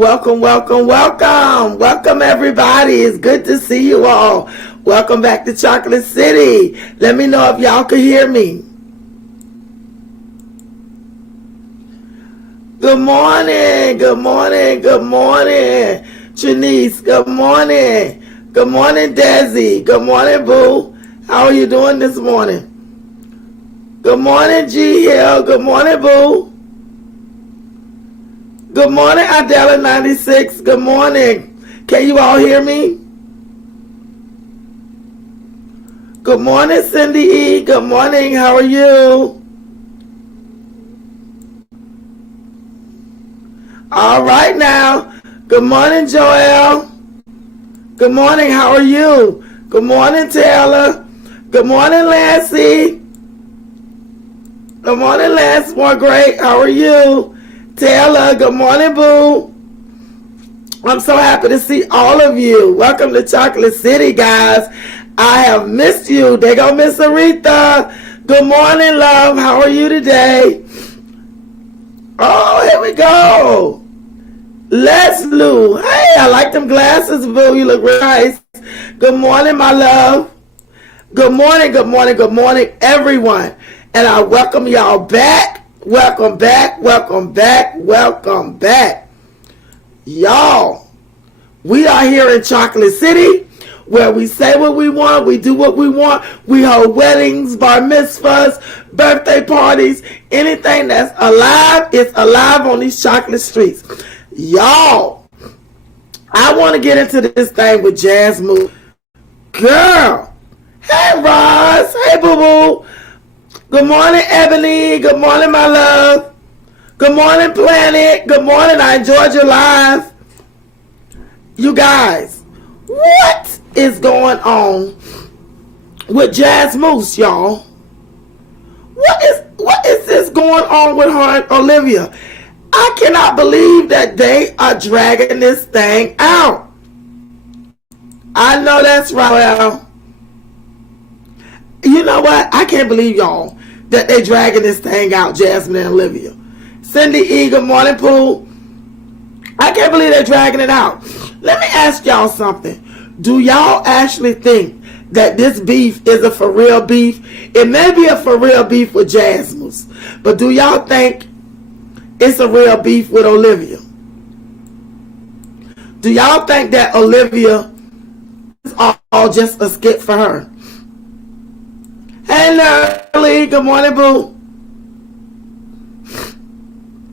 Welcome, welcome, welcome. Welcome, everybody. It's good to see you all. Welcome back to Chocolate City. Let me know if y'all can hear me. Good morning, good morning, good morning. Trinice, good morning. Good morning, Desi. Good morning, Boo. How are you doing this morning? Good morning, G Hill. Good morning, Boo. Good morning, Adela96. Good morning. Can you all hear me? Good morning, Cindy E. Good morning. How are you? All right now. Good morning, Joelle. Good morning. How are you? Good morning, Taylor. Good morning, Lassie. Good morning, Lance. More great. How are you? Taylor, good morning, Boo. I'm so happy to see all of you. Welcome to Chocolate City, guys. I have missed you. They go Miss Aretha. Good morning, love. How are you today? Oh, here we go. Les Lou. Hey, I like them glasses, Boo. You look real nice. Good morning, my love. Good morning, good morning, good morning, everyone. And I welcome y'all back. Welcome back, welcome back, welcome back. Y'all, we are here in Chocolate City where we say what we want, we do what we want. We hold weddings, bar mitzvahs, birthday parties, anything that's alive is alive on these chocolate streets. Y'all, I want to get into this thing with Jasmine. Girl, hey Roz, hey Boo Boo. Good morning, Ebony. Good morning, my love. Good morning, Planet. Good morning. I enjoyed your live. You guys, what is going on with Jazz Moose, y'all? What is this going on with her and Olivia? I cannot believe that they are dragging this thing out. I know that's right. Well, you know what? I can't believe y'all that they dragging this thing out, Jasmine and Olivia. Cindy E, good morning, Pooh. I can't believe they're dragging it out. Let me ask y'all something. Do y'all actually think that this beef is a for real beef? It may be a for real beef with Jasmine's, but do y'all think it's a real beef with Olivia? Do y'all think that Olivia is all just a skit for her? Hey, Nerly. Good morning, Boo.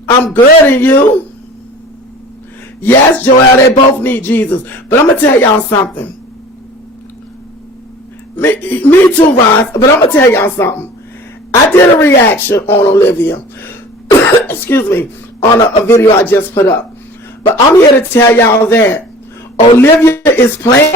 I'm good, and you? Yes, Joelle, they both need Jesus. But I'm going to tell y'all something. Me too, Ross. But I'm going to tell y'all something. I did a reaction on Olivia. Excuse me. On a video I just put up. But I'm here to tell y'all that Olivia is playing.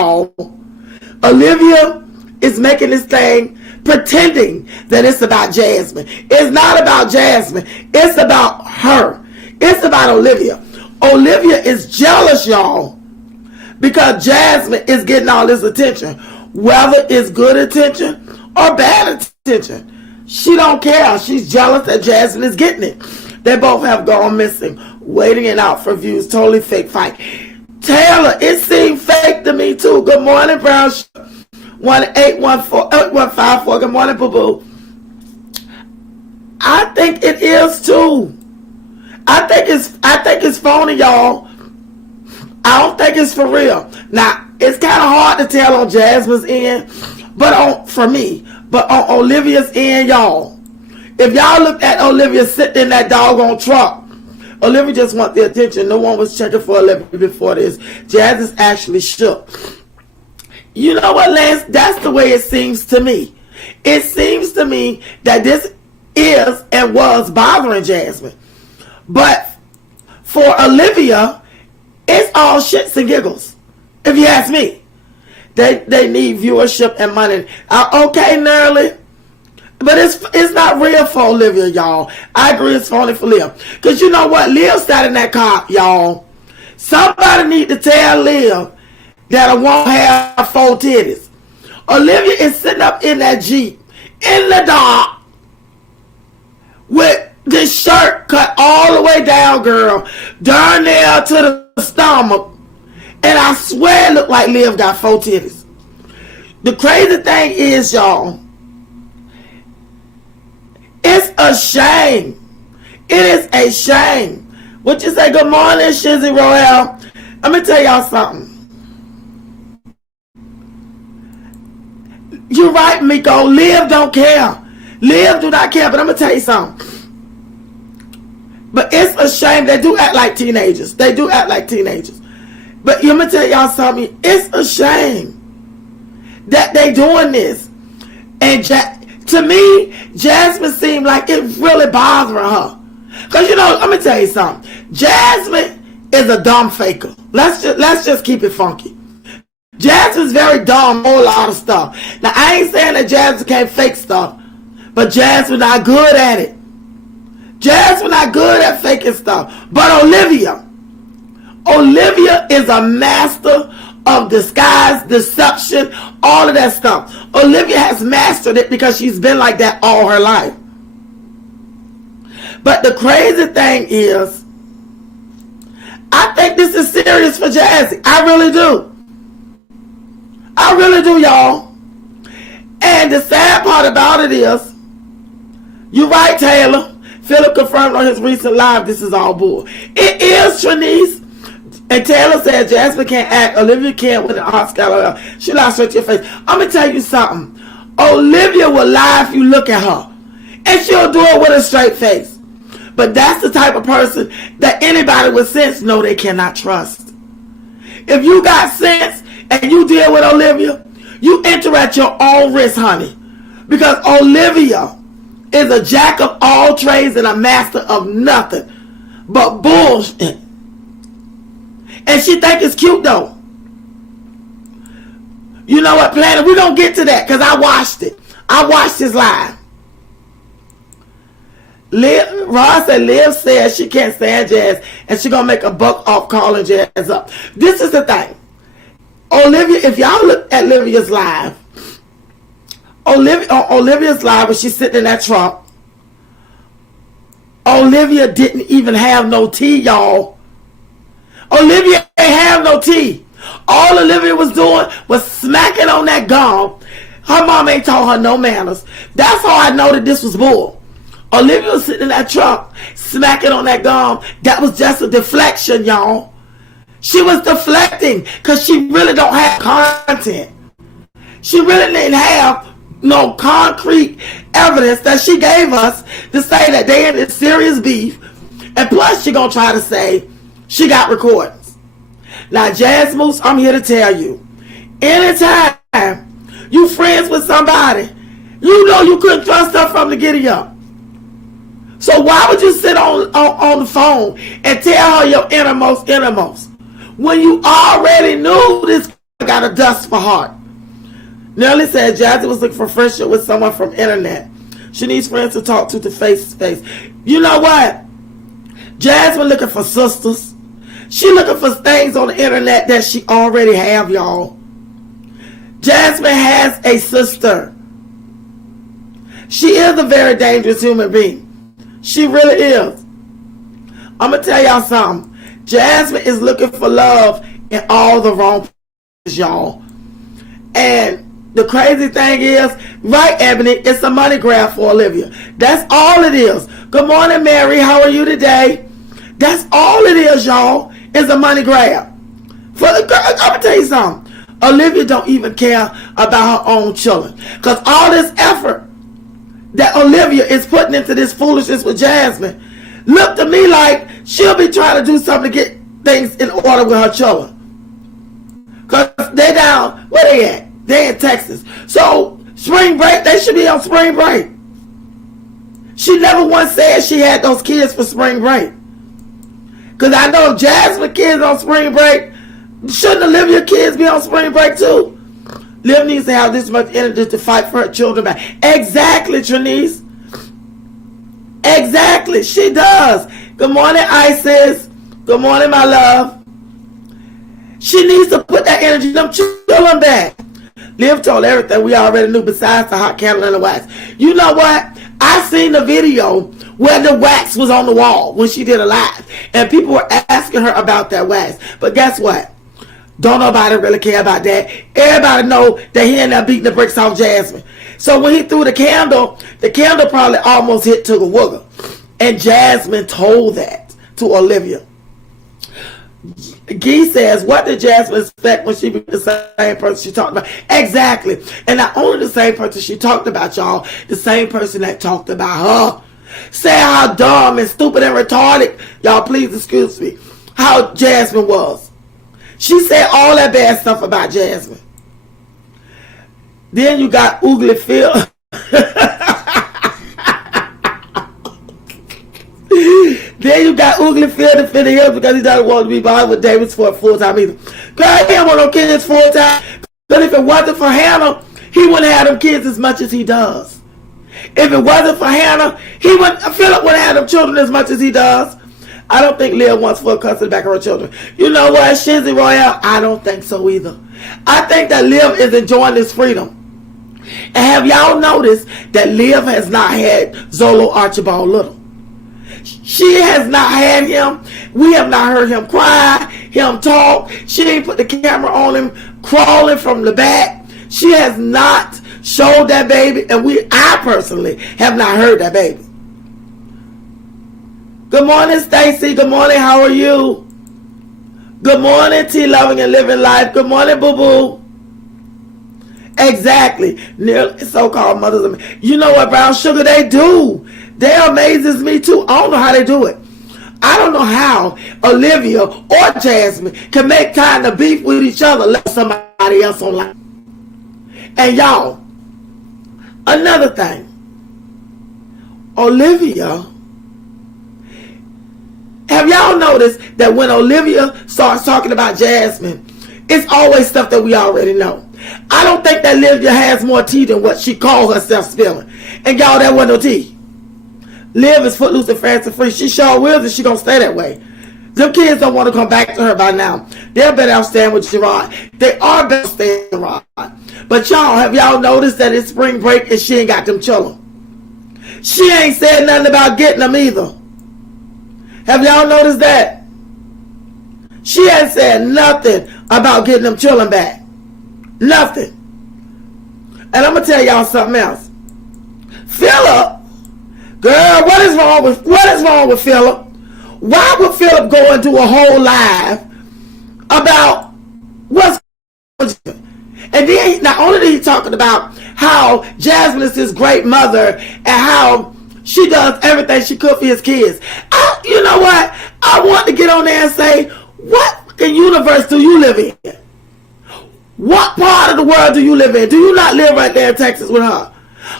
Olivia is making this thing pretending that it's about Jasmine. It's not about Jasmine. It's about her. It's about Olivia. Olivia is jealous, y'all, because Jasmine is getting all this attention. Whether it's good attention or bad attention, she don't care. She's jealous that Jasmine is getting it. They both have gone missing, waiting it out for views. Totally fake fight. Taylor, it seemed fake to me too. Good morning, Brown. 1-814-8154. Good morning, Boo Boo. I think it is too. I think it's phony, y'all. I don't think it's for real. Now, it's kind of hard to tell on Jasmine's end, for me. But on Olivia's end, y'all. If y'all look at Olivia sitting in that doggone truck, Olivia just wants the attention. No one was checking for Olivia before this. Jazz is actually shook. You know what, Lance? That's the way it seems to me. It seems to me that this is and was bothering Jasmine. But for Olivia, it's all shits and giggles. If you ask me. They need viewership and money. Okay, Nerly. But it's not real for Olivia, y'all. I agree it's phony for Liv. Because you know what? Liv sat in that car, y'all. Somebody need to tell Liv that I won't have 4 titties. Olivia is sitting up in that Jeep in the dark with this shirt cut all the way down, girl, darn near to the stomach, and I swear it looked like Liv got 4 titties. The crazy thing is, y'all, it's a shame. It is a shame. What you say? Good morning, Shizzy Royale. Let me tell y'all something. You're right, Miko. Liv don't care. Liv do not care, but I'm going to tell you something. But it's a shame. They do act like teenagers. They do act like teenagers. But let me tell y'all something. It's a shame that they doing this. And to me, Jasmine seemed like it really bothering her. Because, you know, let me tell you something. Jasmine is a dumb faker. Let's just keep it funky. Jasmine's very dumb, a whole lot of stuff. Now, I ain't saying that Jasmine can't fake stuff, but Jasmine not good at it. Jasmine not good at faking stuff. But Olivia is a master of disguise, deception, all of that stuff. Olivia has mastered it because she's been like that all her life. But the crazy thing is, I think this is serious for Jazzy. I really do. I really do, y'all. And the sad part about it is, you're right, Taylor. Philip confirmed on his recent live, this is all bull. It is, Trinice. And Taylor said Jasmine can't act. Olivia can't with an Oscar. She lies straight to your face. I'm going to tell you something. Olivia will lie if you look at her. And she'll do it with a straight face. But that's the type of person that anybody with sense know they cannot trust. If you got sense and you deal with Olivia, you enter at your own risk, honey. Because Olivia is a jack of all trades and a master of nothing but bullshit. And she think it's cute though. You know what, Planet? We're going to get to that because I watched it. I watched his live. Ross said Liv says she can't stand Jazz and she going to make a buck off calling Jazz up. This is the thing. Olivia, if y'all look at Olivia's live, Olivia's live when she's sitting in that truck, Olivia didn't even have no tea, y'all. Olivia ain't have no tea. All Olivia was doing was smacking on that gum. Her mom ain't taught her no manners. That's how I know that this was bull. Olivia was sitting in that truck smacking on that gum. That was just a deflection, y'all. She was deflecting because she really don't have content. She really didn't have no concrete evidence that she gave us to say that they in this serious beef. And plus she gonna try to say she got recordings. Now, Jazz Moose, I'm here to tell you, anytime you friends with somebody, you know you couldn't trust her from the giddy up. So why would you sit on the phone and tell her your innermost when you already knew this got a dust for heart? Nelly said Jazzy was looking for friendship with someone from internet. She needs friends to talk to face to face. You know what? Jasmine looking for sisters. She looking for things on the internet that she already have, y'all. Jasmine has a sister. She is a very dangerous human being. She really is. I'm going to tell y'all something. Jasmine is looking for love in all the wrong places, y'all. And the crazy thing is, right, Ebony, it's a money grab for Olivia. That's all it is. Good morning, Mary. How are you today? That's all it is, y'all, is a money grab. I'm going to tell you something. Olivia don't even care about her own children. Because all this effort that Olivia is putting into this foolishness with Jasmine look to me like she'll be trying to do something to get things in order with her children. Because they down, where they at? They in Texas. So spring break, they should be on spring break. She never once said she had those kids for spring break. Because I know if Jasmine kids on spring break, shouldn't Olivia kids be on spring break too? Liv needs to have this much energy to fight for her children back. Exactly, Trinice. Exactly, she does. Good morning, Isis. Good morning, my love. She needs to put that energy in them children back. Liv told everything we already knew besides the hot candle and the wax. You know what? I seen the video where the wax was on the wall when she did a live, and people were asking her about that wax. But guess what? Don't nobody really care about that. Everybody know that he ended up beating the bricks off Jasmine. So when he threw the candle probably almost hit to the wooger. And Jasmine told that to Olivia. Gee says, what did Jasmine expect when she be the same person she talked about? Exactly. And not only the same person she talked about, y'all, the same person that talked about her. Say how dumb and stupid and retarded, y'all please excuse me, how Jasmine was. She said all that bad stuff about Jasmine. Then you got Oogly Phil. Then you got Oogly Phil defending him because he doesn't want to be bothered with Davis for a full time either. Girl, he don't want no kids full time. But if it wasn't for Hannah, he wouldn't have them kids as much as he does. If it wasn't for Hannah, Philip wouldn't have them children as much as he does. I don't think Liv wants full custody back of her children. You know what, Shizzy Royale? I don't think so either. I think that Liv is enjoying this freedom. And have y'all noticed that Liv has not had Zolo Archibald Little? She has not had him. We have not heard him cry, him talk. She ain't put the camera on him crawling from the back. She has not showed that baby, and I personally have not heard that baby. Good morning, Stacy. Good morning. How are you? Good morning, T Loving and Living Life. Good morning, Boo Boo. Exactly. So-called mothers of me. You know what, Brown Sugar? They do. They amazes me too. I don't know how they do it. I don't know how Olivia or Jasmine can make time to beef with each other, let somebody else online. And y'all, another thing. Olivia. Have y'all noticed that when Olivia starts talking about Jasmine, it's always stuff that we already know? I don't think that Olivia has more tea than what she called herself spilling. And y'all, that wasn't no tea. Liv is footloose and fast and free. She sure will, and she gonna stay that way. Them kids don't want to come back to her by now. They're better off staying with Gerard. They are better staying with Gerard. But y'all, have y'all noticed that it's spring break and she ain't got them children? She ain't said nothing about getting them either. Have y'all noticed that? She ain't said nothing about getting them children back. Nothing. And I'm going to tell y'all something else. Philip, girl, what is wrong with Philip? Why would Philip go and do a whole live about what's going on? And then not only did he talking about how Jasmine is his great mother and how she does everything she could for his kids. You know what? I want to get on there and say, what fucking universe do you live in? What part of the world do you live in? Do you not live right there in Texas with her?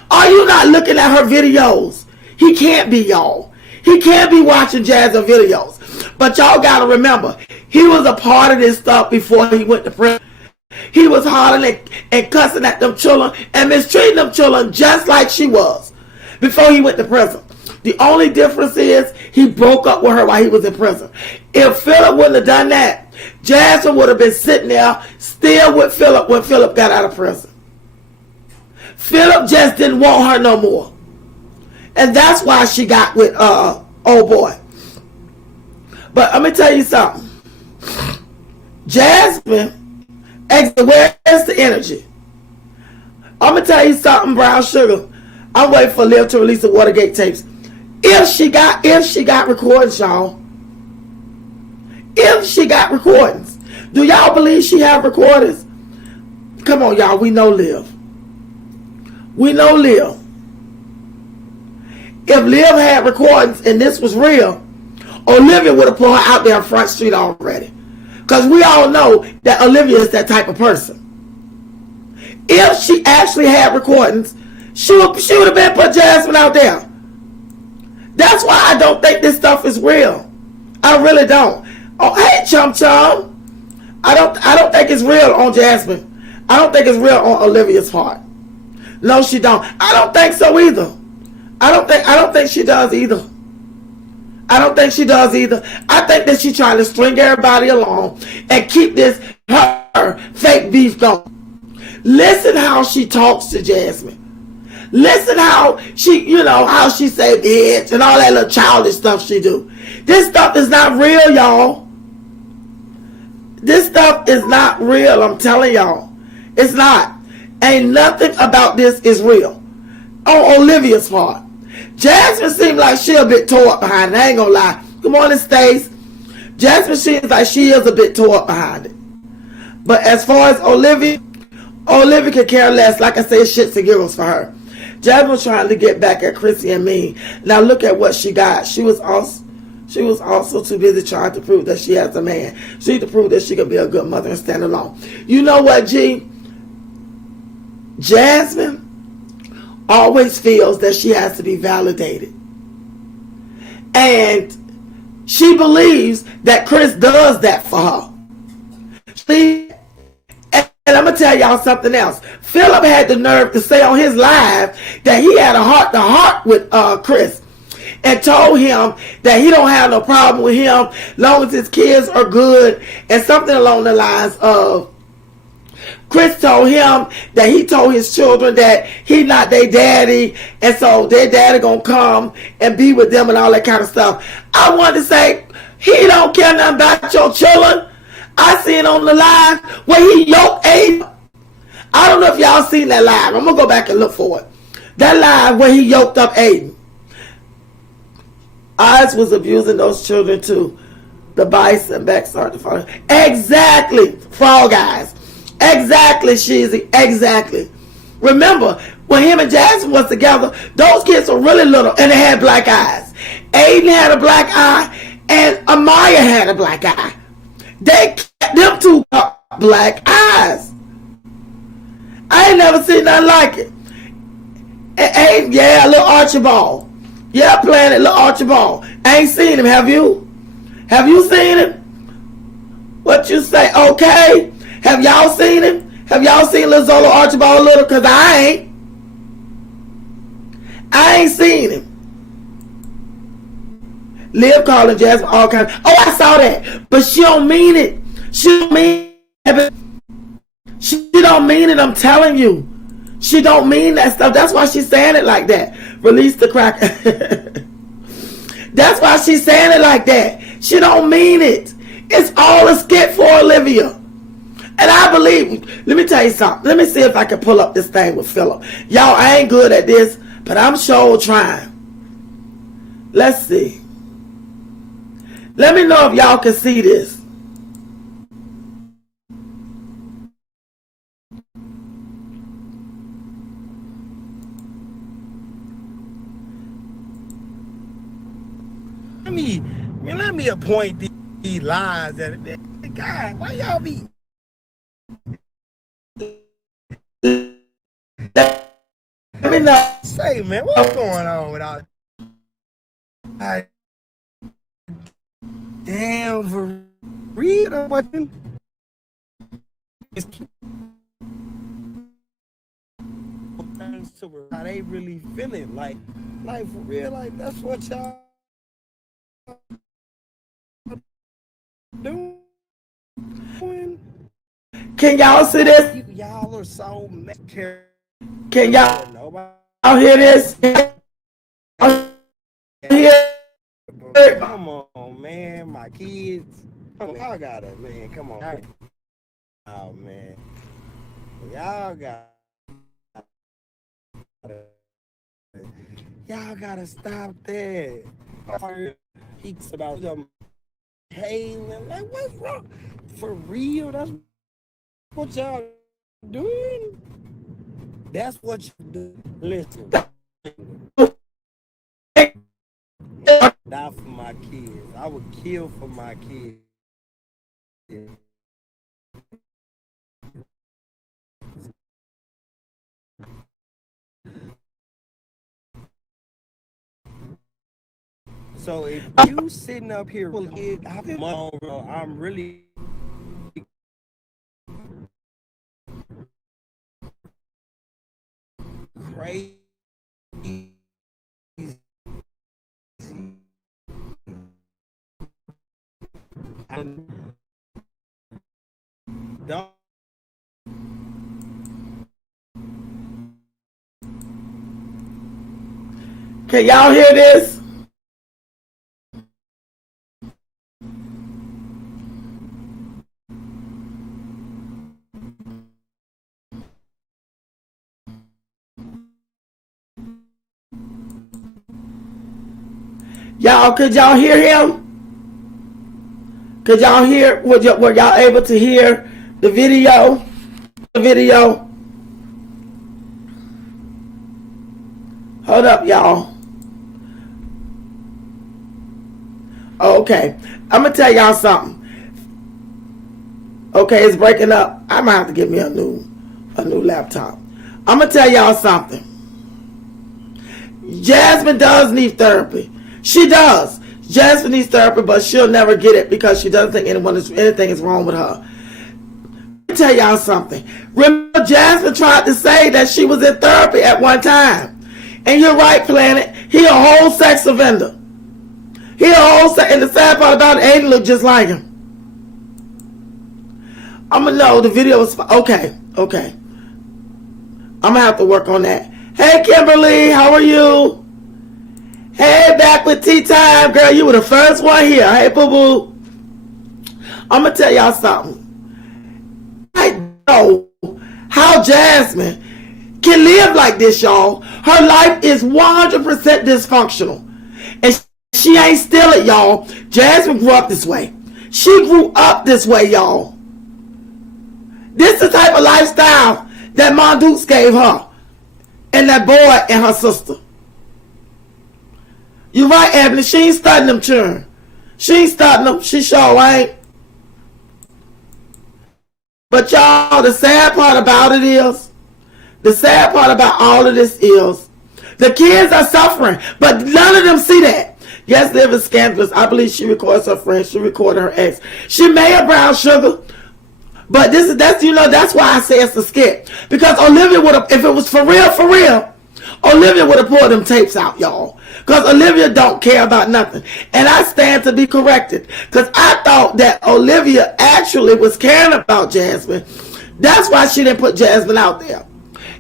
Are you not looking at her videos? He can't be, y'all. He can't be watching Jazzy videos. But y'all got to remember, he was a part of this stuff before he went to prison. He was hollering and cussing at them children and mistreating them children just like she was before he went to prison. The only difference is he broke up with her while he was in prison. If Philip wouldn't have done that, Jasmine would have been sitting there still with Philip when Philip got out of prison. Philip just didn't want her no more. And that's why she got with old boy. But let me tell you something. Jasmine, where's the energy? I'm going to tell you something, Brown Sugar. I'm waiting for Liv to release the Watergate tapes. If she got recordings, y'all. If she got recordings. Do y'all believe she have recordings? Come on, y'all. We know Liv. We know Liv. If Liv had recordings and this was real, Olivia would have put her out there on Front Street already. Because we all know that Olivia is that type of person. If she actually had recordings, she would have been put Jasmine out there. That's why I don't think this stuff is real. I really don't. Oh, hey, Chum Chum. I don't think it's real on Jasmine. I don't think it's real on Olivia's part. No, she don't. I don't think so either. I don't think she does either. I don't think she does either. I think that she's trying to string everybody along and keep this her fake beef going. Listen how she talks to Jasmine. Listen how she, how she saved the edge and all that little childish stuff she do. This stuff is not real, y'all. This stuff is not real, I'm telling y'all. It's not. Ain't nothing about this is real. On Olivia's part. Jasmine seems like she a bit tore up behind it. I ain't gonna lie. Good morning, Stace. Jasmine seems like she is a bit tore up behind it. But as far as Olivia could care less. Like I said, shits and giggles for her. Jasmine was trying to get back at Chrissy and me. Now look at what she got. She was also too busy trying to prove that she has a man. She had to prove that she could be a good mother and stand alone. You know what, G? Jasmine always feels that she has to be validated. And she believes that Chris does that for her. And I'm going to tell y'all something else. Philip had the nerve to say on his live that he had a heart-to-heart with Chris and told him that he don't have no problem with him long as his kids are good, and something along the lines of Chris told him that he told his children that he not their daddy, and so their daddy gonna come and be with them and all that kind of stuff. I wanted to say, he don't care nothing about your children. I seen on the live where he yoked Aiden. I don't know if y'all seen that live. I'm gonna go back and look for it. That live where he yoked up Aiden. Oz was abusing those children too. The bites and back started to fall. Exactly, Fall Guys. Exactly, Sheezy. Exactly. Remember, when him and Jasmine was together, those kids were really little and they had black eyes. Aiden had a black eye and Amaya had a black eye. They kept them two black eyes. I ain't never seen nothing like it. And yeah, little Archibald. Yeah, playing it, little Archibald. I ain't seen him, have you? Have you seen him? What you say? Okay. Have y'all seen him? Have y'all seen little Zolo Archibald little? Cause I ain't seen him. Liv calling Jasmine all kinds. Oh, I saw that. But she don't mean it. She don't mean it. She don't mean it, I'm telling you. She don't mean that stuff. That's why she's saying it like that. Release the crack. That's why she's saying it like that. She don't mean it. It's all a skit for Olivia. And I believe, let me tell you something. Let me see if I can pull up this thing with Philip. Y'all, I ain't good at this, but I'm sure trying. Let's see. Let me know if y'all can see this. Let me appoint these lies that God, why y'all be let me know. Say, man, what's going on with all damn for real? What how they really feeling like for real, like that's what y'all doing. Can y'all see this? Y'all are so Can y'all hear this? Come on, man, my kids. Y'all got it, man. Come on. Oh man, y'all gotta stop that. He's about them hailing. Like, what's wrong? For real? That's what y'all doing? That's what you do. Listen. Die for my kids. I would kill for my kids. So if you sitting up here, I'm really crazy. Don't. Can y'all hear this? Y'all, could y'all hear him? Could y'all hear, were y'all able to hear the video? Hold up, y'all. Okay, I'm gonna tell y'all something. Okay, it's breaking up. I might have to get me a new laptop. I'm gonna tell y'all something. Jasmine does need therapy. She does. Jasmine needs therapy, but she'll never get it because she doesn't think anything is wrong with her. Let me tell y'all something. Remember, Jasmine tried to say that she was in therapy at one time. And you're right, Planet. He a whole sex offender. And the sad part about it, Aiden look just like him. I'm gonna know the video was okay. I'm gonna have to work on that. Hey, Kimberly, how are you? Hey, back with tea time, girl. You were the first one here. Hey, boo boo. I'm gonna tell y'all something. I know how Jasmine can live like this, y'all. Her life is 100% dysfunctional, and she ain't still it, y'all. Jasmine grew up this way. She grew up this way, y'all. This is the type of lifestyle that Mondoose gave her, and that boy and her sister. You right, Ebony. She ain't starting them children. She ain't starting them. She sure ain't. But y'all, the sad part about all of this is, the kids are suffering, but none of them see that. Yes, Liv is scandalous. I believe she records her friends. She recorded her ex. She may have brown sugar, but that's why I say it's a skit. Because Olivia would have, if it was for real, Olivia would have pulled them tapes out, y'all. Because Olivia don't care about nothing. And I stand to be corrected. Because I thought that Olivia actually was caring about Jasmine. That's why she didn't put Jasmine out there.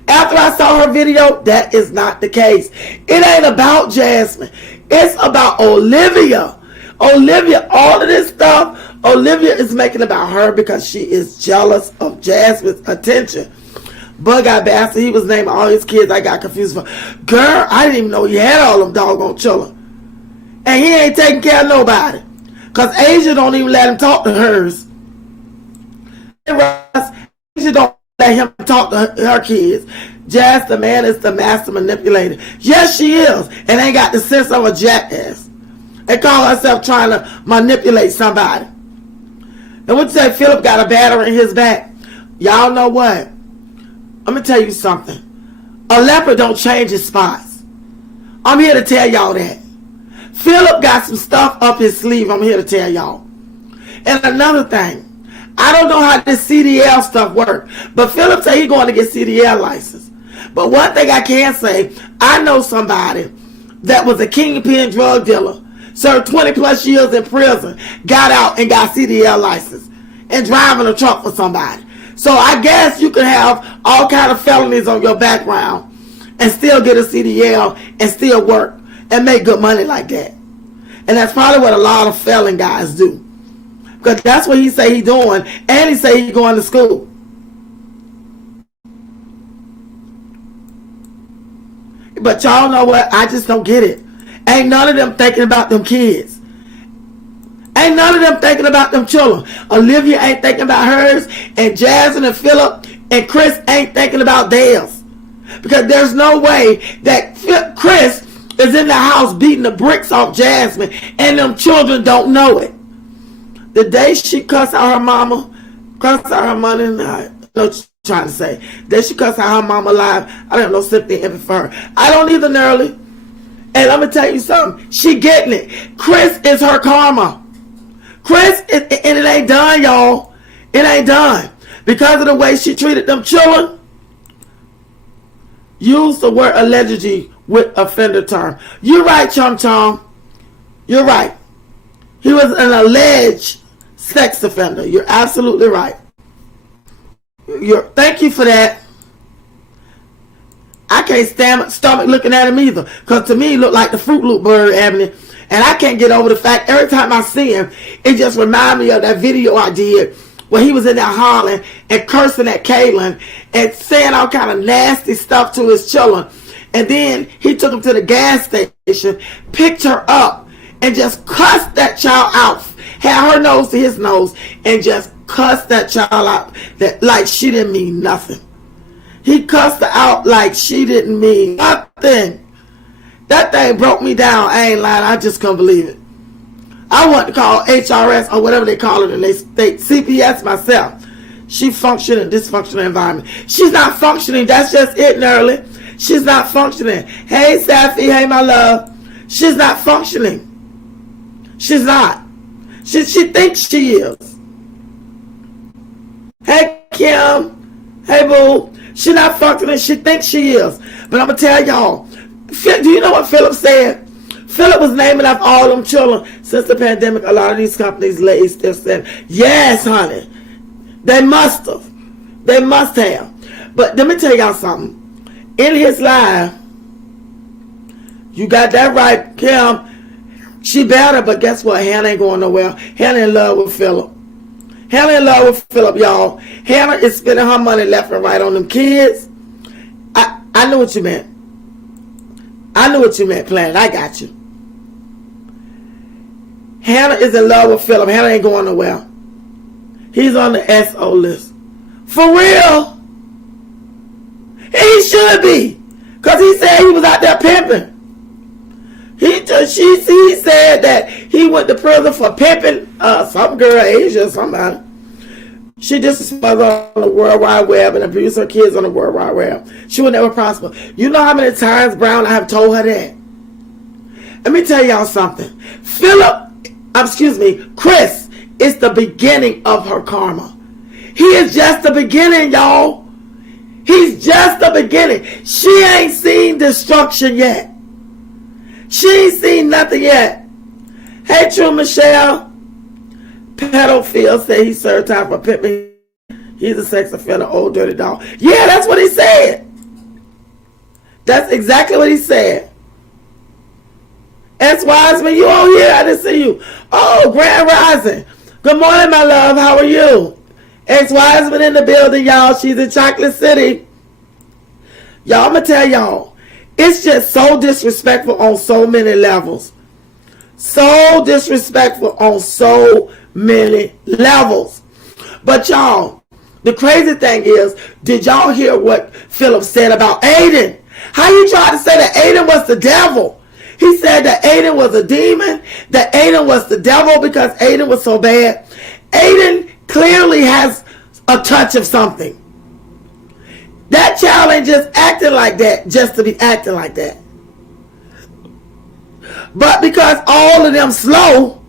After I saw her video, that is not the case. It ain't about Jasmine. It's about Olivia. Olivia, all of this stuff, Olivia is making about her because she is jealous of Jasmine's attention. Bug-eyed bastard, he was naming all his kids. I got confused for. Girl, I didn't even know he had all them doggone children. And he ain't taking care of nobody. Because Asia don't even let him talk to hers. Asia don't let him talk to her kids. Jazz, the man, is the master manipulator. Yes, she is. And ain't got the sense of a jackass. And call herself trying to manipulate somebody. And what you say, Philip got a battery in his back. Y'all know what? I'm going to tell you something. A leopard don't change his spots. I'm here to tell y'all that. Philip got some stuff up his sleeve. I'm here to tell y'all. And another thing. I don't know how this CDL stuff works. But Philip said he's going to get CDL license. But one thing I can say, I know somebody that was a kingpin drug dealer. Served 20 plus years in prison. Got out and got CDL license. And driving a truck for somebody. So I guess you can have all kind of felonies on your background and still get a CDL and still work and make good money like that. And that's probably what a lot of felon guys do. Because that's what he say he doing, and he say he going to school. But y'all know what? I just don't get it. Ain't none of them thinking about them kids. Ain't none of them thinking about them children. Olivia ain't thinking about hers, and Jasmine and Philip and Chris ain't thinking about theirs. Because there's no way that Chris is in the house beating the bricks off Jasmine, and them children don't know it. The day she cussed out her mama, cussed out her mother, and I know what she's trying to say. That she cussed out her mama live, I don't know sympathy and empathy for her. I don't either, Nerly. And I'm going to tell you something. She getting it. Chris is her karma. Chris, and it ain't done, y'all. It ain't done. Because of the way she treated them children. Use the word allegedly with offender term. You're right, Chum Chum. You're right. He was an alleged sex offender. You're absolutely right. Thank you for that. I can't stomach looking at him either. Because to me, he looked like the Fruit Loop bird, Ebony. And I can't get over the fact every time I see him, it just reminds me of that video I did where he was in there hollering and cursing at Kaylin and saying all kind of nasty stuff to his children. And then he took him to the gas station, picked her up, and just cussed that child out. Had her nose to his nose and just cussed that child out like she didn't mean nothing. He cussed her out like she didn't mean nothing. That thing broke me down. I ain't lying. I just couldn't believe it. I want to call HRS or whatever they call it in their state, CPS myself. She functioned in a dysfunctional environment. She's not functioning. That's just it, Nerly. She's not functioning. Hey, Safi. Hey, my love. She's not functioning. She's not. She thinks she is. Hey, Kim. Hey, boo. She's not functioning. She thinks she is. But I'm going to tell y'all. Do you know what Philip said? Philip was naming off all them children since the pandemic. A lot of these companies lately still said, yes, honey. They must have. They must have. But let me tell y'all something. In his life, you got that right, Kim. She better, but guess what? Hannah ain't going nowhere. Hannah in love with Philip. Hannah in love with Philip, y'all. Hannah is spending her money left and right on them kids. I knew what you meant. I knew what you meant, Planet. I got you. Hannah is in love with Philip. Hannah ain't going nowhere. He's on the SO list. For real? He should be. Because he said he was out there pimping. He said that he went to prison for pimping some girl, Asia, somebody. She disrespected on the World Wide Web and abused her kids on the World Wide Web. She would never prosper. You know how many times, Brown, I have told her that? Let me tell y'all something. Chris is the beginning of her karma. He is just the beginning, y'all. He's just the beginning. She ain't seen destruction yet. She ain't seen nothing yet. Hey, True Michelle. Pedophile said he served time for pimping. He's a sex offender, old dirty dog. Yeah, that's what he said. That's exactly what he said. S. Wiseman, you on here? I didn't see you. Oh, Grand Rising. Good morning, my love. How are you? S. Wiseman in the building, y'all. She's in Chocolate City. Y'all, I'm going to tell y'all. It's just so disrespectful on so many levels. So disrespectful on so many levels. But y'all, the crazy thing is, did y'all hear what Philip said about Aiden? How you try to say that Aiden was the devil? He said that Aiden was a demon, that Aiden was the devil because Aiden was so bad. Aiden clearly has a touch of something. That child ain't just acting like that just to be acting like that. But because all of them slow,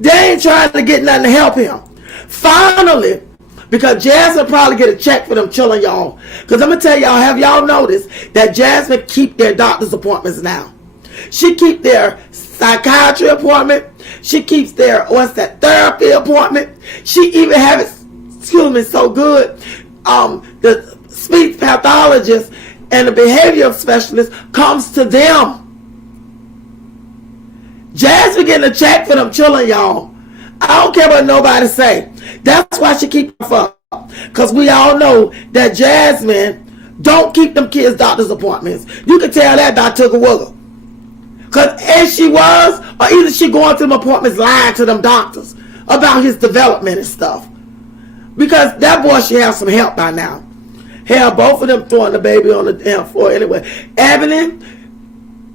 they ain't trying to get nothing to help him. Finally, because Jasmine probably get a check for them children, y'all. Because I'm going to tell y'all, have y'all noticed that Jasmine keep their doctor's appointments now? She keep their psychiatry appointment. She keeps their, therapy appointment. She even have it, so good. The speech pathologist and the behavioral specialist comes to them. Jasmine getting a check for them children, y'all. I don't care what nobody say. That's why she keep up. Because we all know that Jasmine don't keep them kids' doctor's appointments. You can tell that by Tooka Wooga. Because as she was, or either she going to them appointments lying to them doctors about his development and stuff. Because that boy should have some help by now. Hell, both of them throwing the baby on the damn floor anyway. Ebony,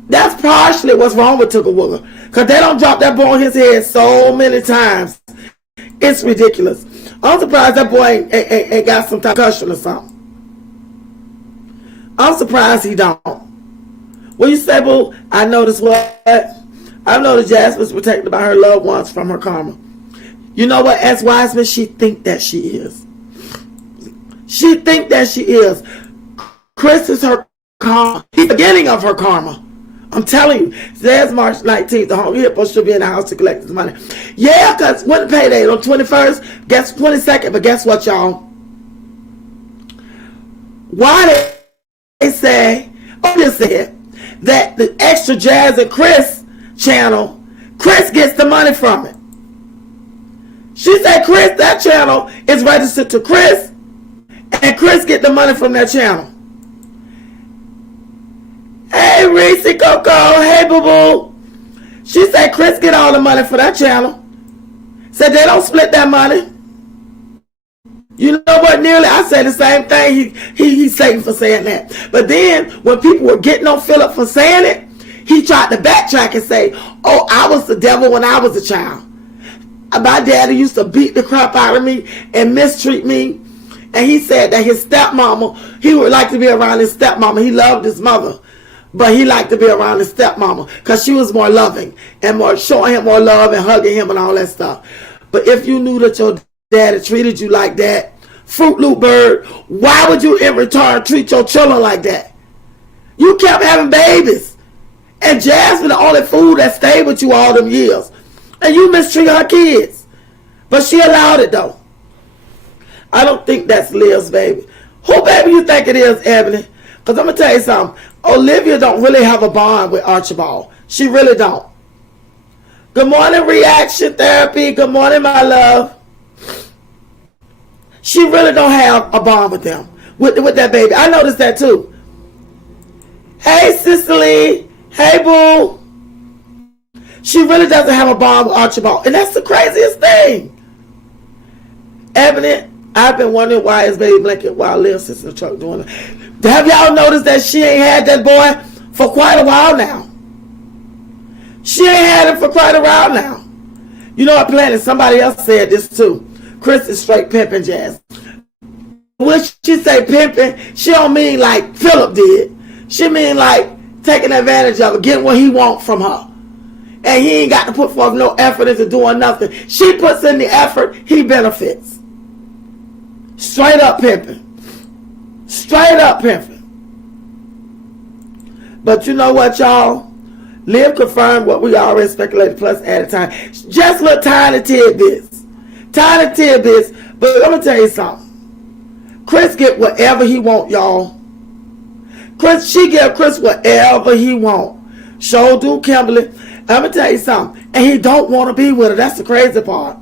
that's partially what's wrong with Tooka Wooga. Because they don't drop that boy on his head so many times. It's ridiculous. I'm surprised that boy ain't got some type of concussion or something. I'm surprised he don't. What you say, boo? I noticed what? I know that Jasmine's protected by her loved ones from her karma. You know what, S. Wiseman? She think that she is. She think that she is. Chris is her karma. He's the beginning of her karma. I'm telling you. Today's March 19th. The Home Hippo should be in the house to collect his money. Yeah, because when the payday? On 21st? Guess 22nd. But guess what, y'all? Why they said just said that the extra Jazz and Chris channel, Chris gets the money from it. She said Chris, that channel is registered to Chris, and Chris get the money from that channel. Hey, Reese Coco. Hey, Boo Boo. She said Chris get all the money for that channel. Said they don't split that money. You know what? Nearly, I said the same thing. He's Satan for saying that. But then, when people were getting on Philip for saying it, he tried to backtrack and say, oh, I was the devil when I was a child. My daddy used to beat the crap out of me and mistreat me. And he said that his stepmama, he would like to be around his stepmama. He loved his mother, but he liked to be around his stepmama because she was more loving and more showing him more love and hugging him and all that stuff. But if you knew that your daddy treated you like that, Fruit Loop Bird, why would you in return treat your children like that? You kept having babies. And Jasmine the only fool that stayed with you all them years. And you mistreat her kids. But she allowed it though. I don't think that's Liv's baby. Who baby you think it is, Ebony? Because I'm going to tell you something. Olivia don't really have a bond with Archibald. She really don't. Good morning, Reaction Therapy. Good morning, my love. She really don't have a bond with them. With that baby. I noticed that too. Hey, Cicely. Hey, boo. She really doesn't have a bond with Archibald. And that's the craziest thing. Ebony, I've been wondering why is Baby Blanket while Liv sits in the truck doing it. Have y'all noticed that she ain't had that boy for quite a while now? She ain't had him for quite a while now. You know what, Planet? Somebody else said this too. Chris is straight pimping Jazz. When she say pimping, she don't mean like Philip did. She mean like taking advantage of her, getting what he want from her. And he ain't got to put forth no effort into doing nothing. She puts in the effort, he benefits. Straight up pimping. Straight up pimping. But you know what, y'all? Liv confirmed what we already speculated plus added time. Just little tiny tidbits. Tiny tidbits. But I'm going to tell you something. Chris get whatever he want, y'all. She give Chris whatever he want. Show do Kimberly. I'm going to tell you something. And he don't want to be with her. That's the crazy part.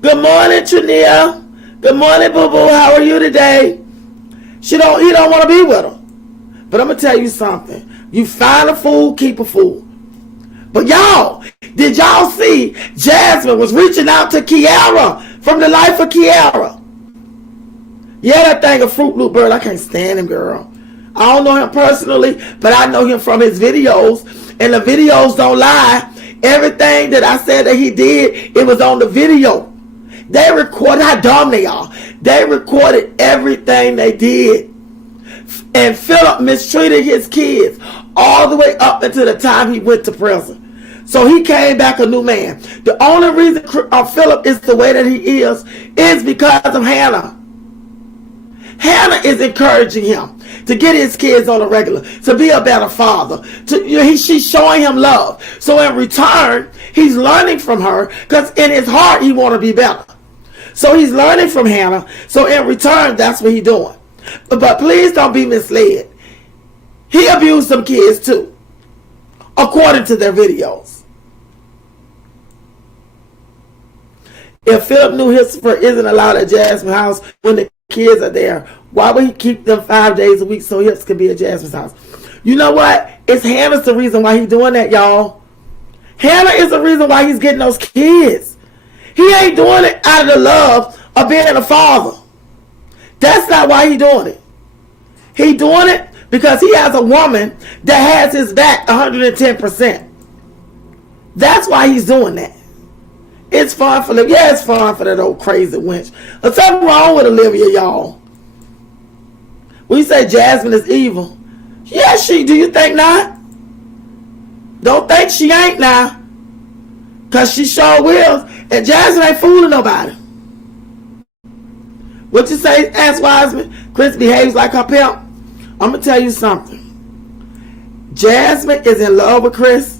Good morning, Trania. Good morning, Boo Boo. How are you today? He don't want to be with her. But I'm going to tell you something. You find a fool, keep a fool. But y'all, did y'all see Jasmine was reaching out to Kiara from the life of Kiara? Yeah, that thing of Fruit Loop Bird, I can't stand him, girl. I don't know him personally, but I know him from his videos. And the videos don't lie. Everything that I said that he did, it was on the video. They recorded how dumb they are. They recorded everything they did. And Philip mistreated his kids all the way up until the time he went to prison. So he came back a new man. The only reason Philip is the way that he is because of Hannah. Hannah is encouraging him to get his kids on a regular, to be a better father. She's showing him love. So in return, he's learning from her because in his heart, he want to be better. So he's learning from Hannah. So in return, that's what he's doing. But please don't be misled. He abused some kids too, according to their videos. If Philip knew Christopher isn't allowed at Jasmine's house when the kids are there, why would he keep them 5 days a week so Hips can be at Jasmine's house? You know what? It's Hannah's the reason why he's doing that, y'all. Hannah is the reason why he's getting those kids. He ain't doing it out of the love of being a father. That's not why he's doing it. He doing it because he has a woman that has his back 110%. That's why he's doing that. It's fun for them. Yeah, it's fun for that old crazy wench. There's something wrong with Olivia, y'all. When you say Jasmine is evil, yeah, do you think not? Don't think she ain't now. Because she sure will. And Jasmine ain't fooling nobody. What you say, Ask Wiseman? Chris behaves like her pimp. I'm going to tell you something. Jasmine is in love with Chris.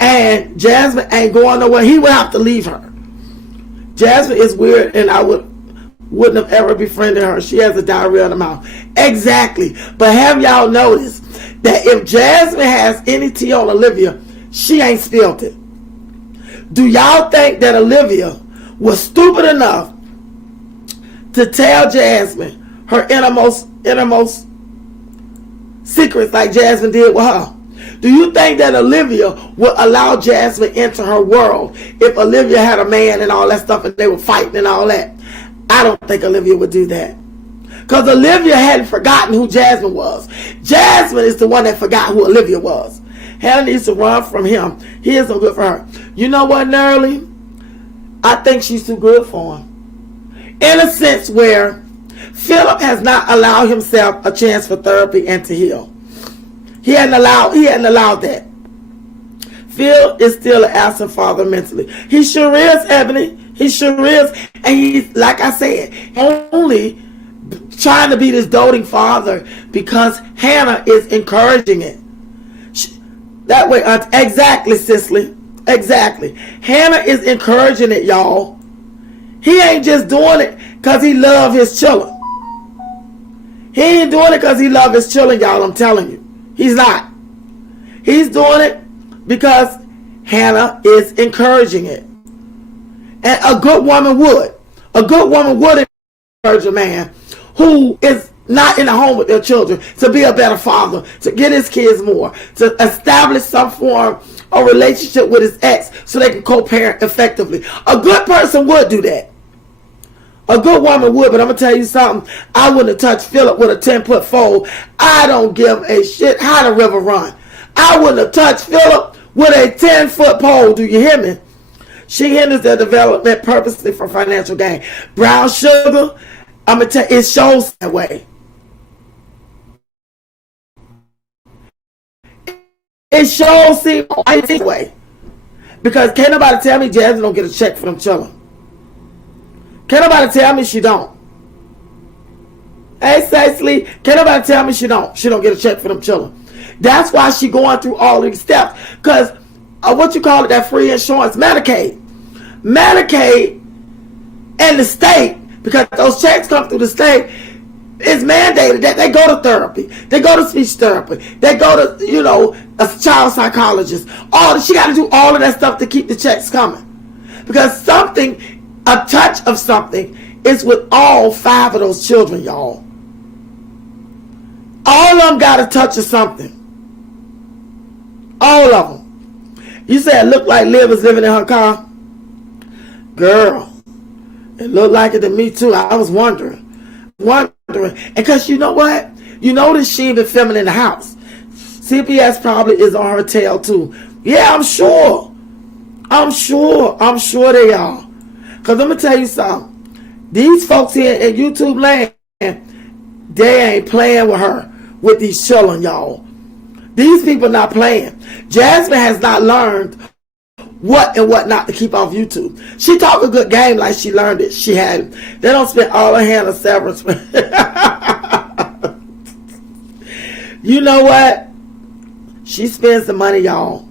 And Jasmine ain't going nowhere. He would have to leave her. Jasmine is weird, and I wouldn't have ever befriended her. She has a diarrhea in her mouth. Exactly. But have y'all noticed that if Jasmine has any tea on Olivia, she ain't spilled it. Do y'all think that Olivia was stupid enough to tell Jasmine her innermost secrets like Jasmine did with her? Do you think that Olivia would allow Jasmine into her world if Olivia had a man and all that stuff and they were fighting and all that? I don't think Olivia would do that. Because Olivia hadn't forgotten who Jasmine was. Jasmine is the one that forgot who Olivia was. Hannah needs to run from him. He is no good for her. You know what, Nerly? I think she's too good for him. In a sense where Philip has not allowed himself a chance for therapy and to heal. He hadn't allowed that. Phil is still an absent father mentally. He sure is, Ebony. He sure is. And he's, like I said, only trying to be this doting father because Hannah is encouraging it. That way, exactly, Cicely. Exactly. Hannah is encouraging it, y'all. He ain't just doing it because he love his children. He ain't doing it because he love his children, y'all. I'm telling you. He's not. He's doing it because Hannah is encouraging it. And a good woman would. A good woman would encourage a man who is not in the home with their children to be a better father, to get his kids more, to establish some form of relationship with his ex so they can co-parent effectively. A good person would do that. A good woman would, but I'm going to tell you something. I wouldn't have touched Philip with a 10-foot pole. I don't give a shit how the river run. I wouldn't have touched Philip with a 10-foot pole. Do you hear me? She hinders their development purposely for financial gain. Brown sugar, I'm going to tell you, it shows that way. It shows that way. Because can't nobody tell me Jasmine don't get a check for them children. Can't nobody tell me she don't. Hey, Cecily, can't nobody tell me she don't get a check for them children. That's why she going through all these steps. Because what you call it, that free insurance, Medicaid. Medicaid and the state, because those checks come through the state, it's mandated that they go to therapy. They go to speech therapy. They go to, a child psychologist. She got to do all of that stuff to keep the checks coming. Because a touch of something is with all 5 of those children, y'all. All of them got a touch of something. All of them. You said it looked like Liv was living in her car? Girl, it looked like it to me too. I was wondering. And because you know what? You notice she ain't been filming in the house. CPS probably is on her tail too. Yeah, I'm sure they are. Because I'm going to tell you something. These folks here in YouTube land, they ain't playing with her, with these children, y'all. These people not playing. Jasmine has not learned what and what not to keep off YouTube. She talk a good game like she learned it. She hadn't. They don't spend all her hand on severance. You know what? She spends the money, y'all.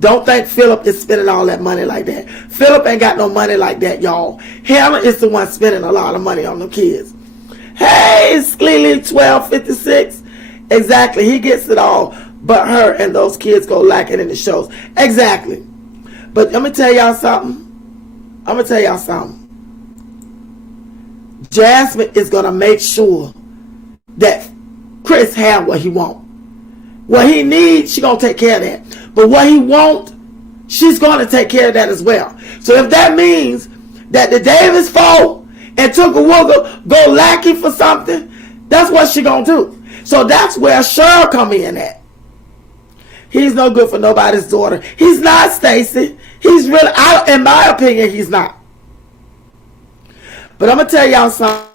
Don't think Philip is spending all that money like that. Philip ain't got no money like that, y'all. Hannah is the one spending a lot of money on them kids. Hey, Skleely 1256. Exactly. He gets it all. But her and those kids go lacking in the shows. Exactly. But let me tell y'all something. Jasmine is going to make sure that Chris have what he wants. What he needs, she's going to take care of that. But what he wants, she's going to take care of that as well. So if that means that the Davis folk and Tooka Wooga go lacking for something, that's what she going to do. So that's where Cheryl come in at. He's no good for nobody's daughter. He's not, Stacy. He's really, in my opinion, he's not. But I'm going to tell y'all something.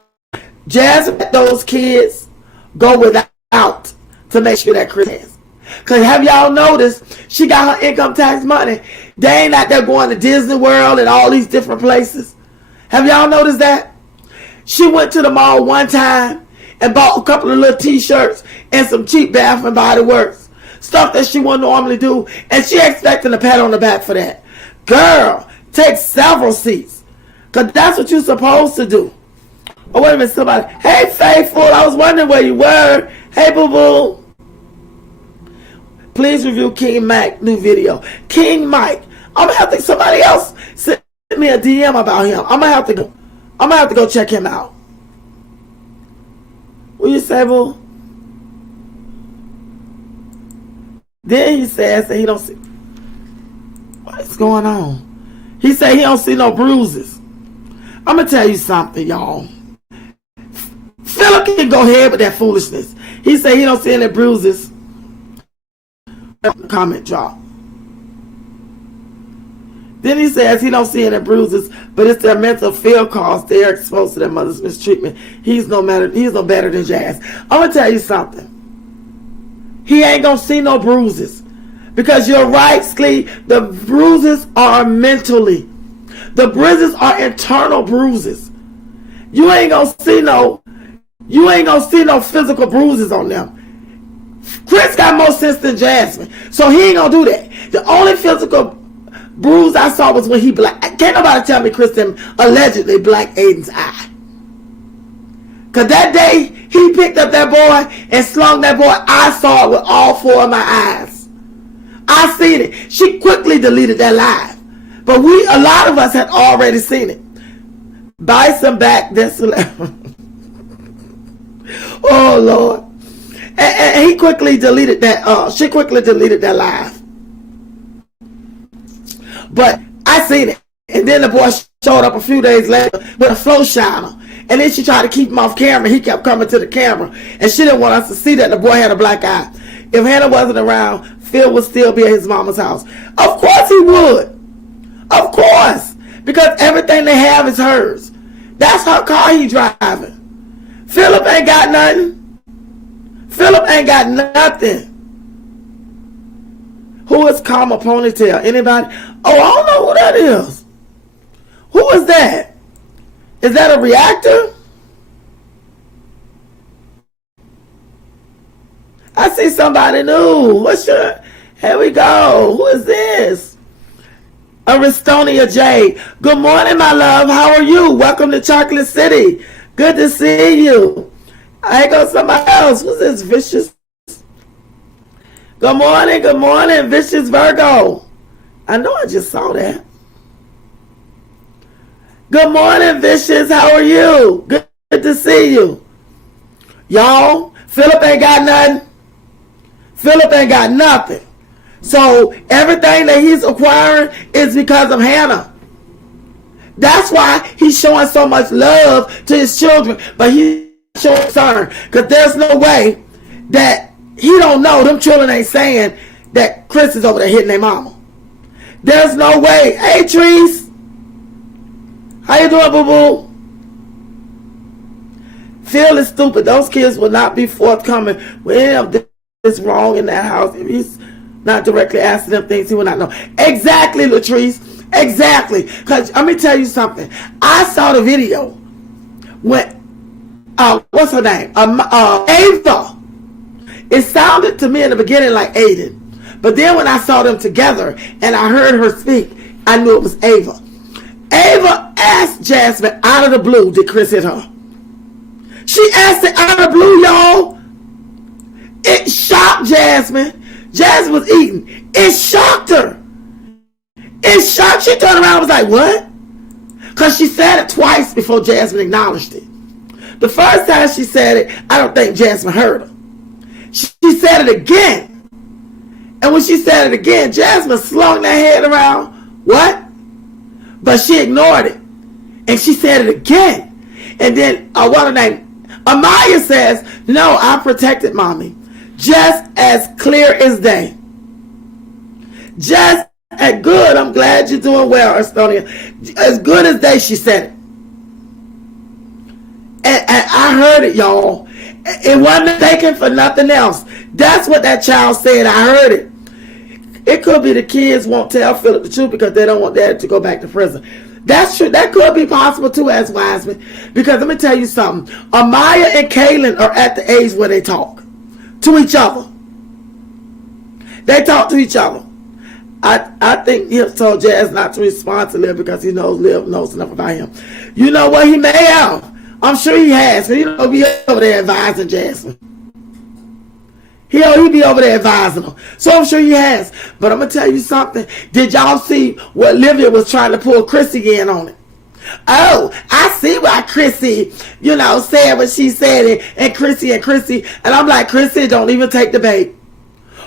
Jasmine let those kids go without to make sure that Chris has. Because have y'all noticed, she got her income tax money. They ain't out there going to Disney World and all these different places. Have y'all noticed that? She went to the mall one time and bought a couple of little t-shirts and some cheap Bath and Body Works. Stuff that she wouldn't normally do. And she expecting a pat on the back for that. Girl, take several seats. Because that's what you're supposed to do. Oh, wait a minute, somebody. Hey, Faithful, I was wondering where you were. Hey, boo-boo. Please review King Mike new video. King Mike. I'm gonna have to somebody else send me a DM about him. I'm gonna have to go check him out. What you say, boo? Then he says that he don't see. What's going on? He said he don't see no bruises. I'm gonna tell you something, y'all. Philip can go ahead with that foolishness. He said he don't see any bruises. Comment drop. Then he says he don't see any bruises, but it's their mental field cause they're exposed to their mother's mistreatment. He's no better than Jazz. I'm gonna tell you something. He ain't gonna see no bruises. Because you're right, Sklee, the bruises are mentally. The bruises are internal bruises. You ain't gonna see no physical bruises on them. Chris got more sense than Jasmine, so he ain't gonna do that. The only physical bruise I saw was when he black. Can't nobody tell me Kristen allegedly blacked Aiden's eye. Cause that day he picked up that boy and slung that boy, I saw it with all four of my eyes. I seen it. She quickly deleted that live, but a lot of us had already seen it. Bison back this. Oh Lord. And he quickly deleted that. She quickly deleted that live. But I seen it. And then the boy showed up a few days later with a flow shiner. And then she tried to keep him off camera. He kept coming to the camera. And she didn't want us to see that the boy had a black eye. If Hannah wasn't around, Phil would still be at his mama's house. Of course he would. Of course. Because everything they have is hers. That's her car he driving. Philip ain't got nothing. Philip ain't got nothing. Who is Karma Ponytail? Anybody? Oh, I don't know who that is. Who is that? Is that a reactor? I see somebody new. Here we go. Who is this? Aristonia J. Good morning, my love. How are you? Welcome to Chocolate City. Good to see you. I go somebody else. Who's this? Vicious. Good morning, Vicious Virgo. I know I just saw that. Good morning, Vicious. How are you? Good to see you. Y'all, Philip ain't got nothing. Philip ain't got nothing. So everything that he's acquiring is because of Hannah. That's why he's showing so much love to his children, but he's showing concern because there's no way that he don't know them children ain't saying that Chris is over there hitting their mama. There's no way. Hey, Trees. How you doing, boo-boo? Phil is stupid. Those kids will not be forthcoming with any of this wrong in that house. If he's not directly asking them things, he will not know. Exactly, Latrice. Exactly. Because let me tell you something. I saw the video when, what's her name? Ava. It sounded to me in the beginning like Aiden. But then when I saw them together and I heard her speak, I knew it was Ava. Ava asked Jasmine out of the blue, did Chris hit her? She asked it out of the blue, y'all. It shocked Jasmine. Jasmine was eating. It shocked her. It shocked. She turned around and was like, what? Because she said it twice before Jasmine acknowledged it. The first time she said it, I don't think Jasmine heard her. She said it again. And when she said it again, Jasmine slung that head around. What? But she ignored it. And she said it again. And then, what her name? Amaya says, no, I protected mommy. Just as clear as day. Just as good. I'm glad you're doing well, Estonia. As good as day, she said it. And I heard it, y'all. It wasn't taken for nothing else. That's what that child said. I heard it. It could be the kids won't tell Philip the truth because they don't want dad to go back to prison. That's true. That could be possible too, as Wiseman. Because let me tell you something. Amaya and Kaylin are at the age where they talk to each other. They talk to each other. I think he told Jazz not to respond to Liv because he knows Liv knows enough about him. You know what? He may have. I'm sure he has. Because he don't be over there advising Jasmine. He be over there advising them. So I'm sure he has. But I'm going to tell you something. Did y'all see what Olivia was trying to pull Chrissy in on it? Oh, I see why Chrissy, said what she said, and Chrissy. And I'm like, Chrissy, don't even take the bait.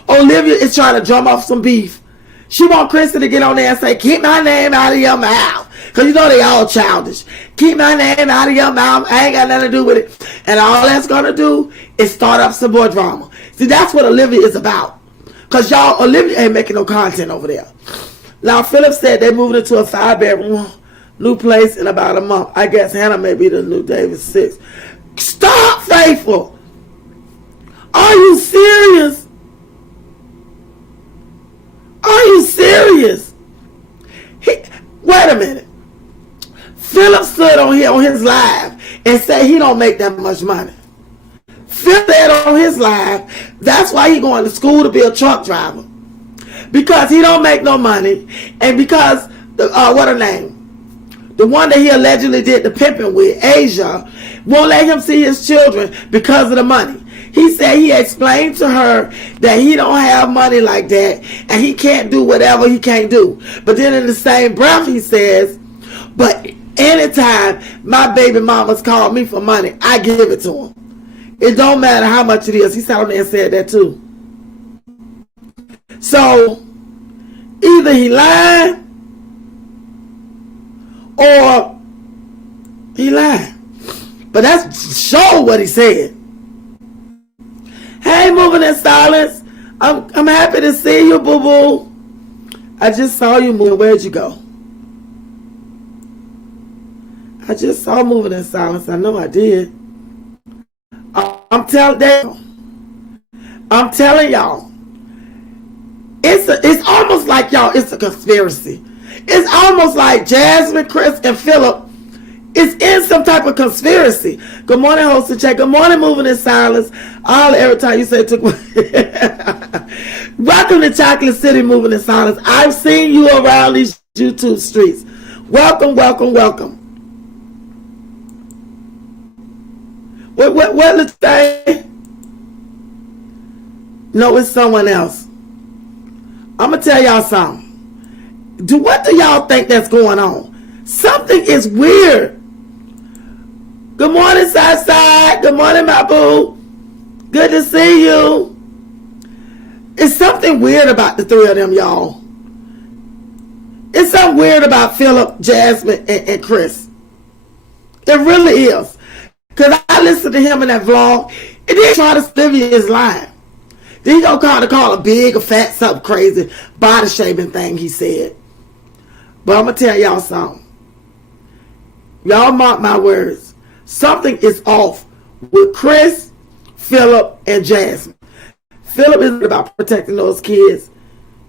Olivia is trying to drum off some beef. She want Chrissy to get on there and say, keep my name out of your mouth. Because they all childish. Keep my name out of your mouth. I ain't got nothing to do with it. And all that's going to do is start up some more drama. See, that's what Olivia is about. Because Olivia ain't making no content over there. Now, Philip said they're moving into a 5-bedroom new place in about a month. I guess Hannah may be the new Davis 6. Stop, Faithful. Are you serious? Are you serious? Wait a minute. Philip stood on his live and said he don't make that much money. Philip said on his live that's why he going to school to be a truck driver. Because he don't make no money, and because what her name? The one that he allegedly did the pimping with, Asia, won't let him see his children because of the money. He said he explained to her that he don't have money like that and he can't do whatever he can't do. But then in the same breath he says, but anytime my baby mamas call me for money, I give it to them. It don't matter how much it is. He sat on there and said that too. So either he lied or he lied. But that's sure what he said. Hey, moving in silence. I'm happy to see you, boo boo. I just saw you moving. Where'd you go? I just saw moving in silence. I know I did. I'm telling y'all. It's almost like y'all. It's a conspiracy. It's almost like Jasmine, Chris, and Philip is in some type of conspiracy. Good morning, host and check. Good morning, moving in silence. All every time you say it took. Welcome to Chocolate City, moving in silence. I've seen you around these YouTube streets. Welcome, welcome, welcome. What let's say? No, it's someone else. I'm gonna tell y'all something. What do y'all think that's going on? Something is weird. Good morning, Side. Good morning, my boo. Good to see you. It's something weird about the three of them, y'all. It's something weird about Philip, Jasmine, and Chris. It really is. Because I listened to him in that vlog, and then try to Olivia his line. Then he gonna call a big or fat something crazy body shaming thing he said. But I'm gonna tell y'all something. Y'all mark my words. Something is off with Chris, Philip, and Jasmine. Philip isn't about protecting those kids.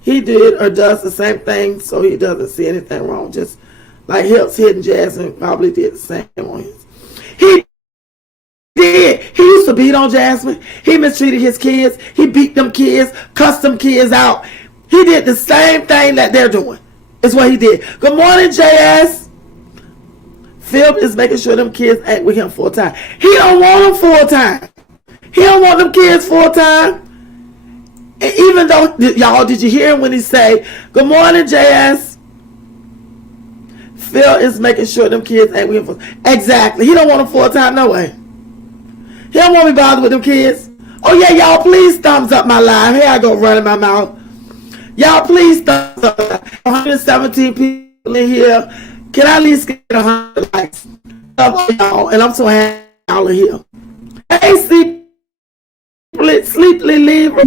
He did or does the same thing, so he doesn't see anything wrong. Just like Hips hitting Jasmine probably did the same on his. He did. He used to beat on Jasmine. He mistreated his kids. He beat them kids, cussed them kids out. He did the same thing that they're doing. Is what he did. Good morning, JS. Phil is making sure them kids act with him full time. He don't want them full time. He don't want them kids full time. And even though, y'all, did you hear him when he say, good morning, JS? Phil is making sure them kids act with him full time. Exactly. He don't want them full time, no way. He don't want to be bothered with them kids. Oh, yeah, y'all, please thumbs up my live. Here I go running my mouth. Y'all, please thumbs up. 117 people in here. Can I at least get 100 likes? Y'all, and I'm so happy y'all are here. Hey, Sleepy Libra.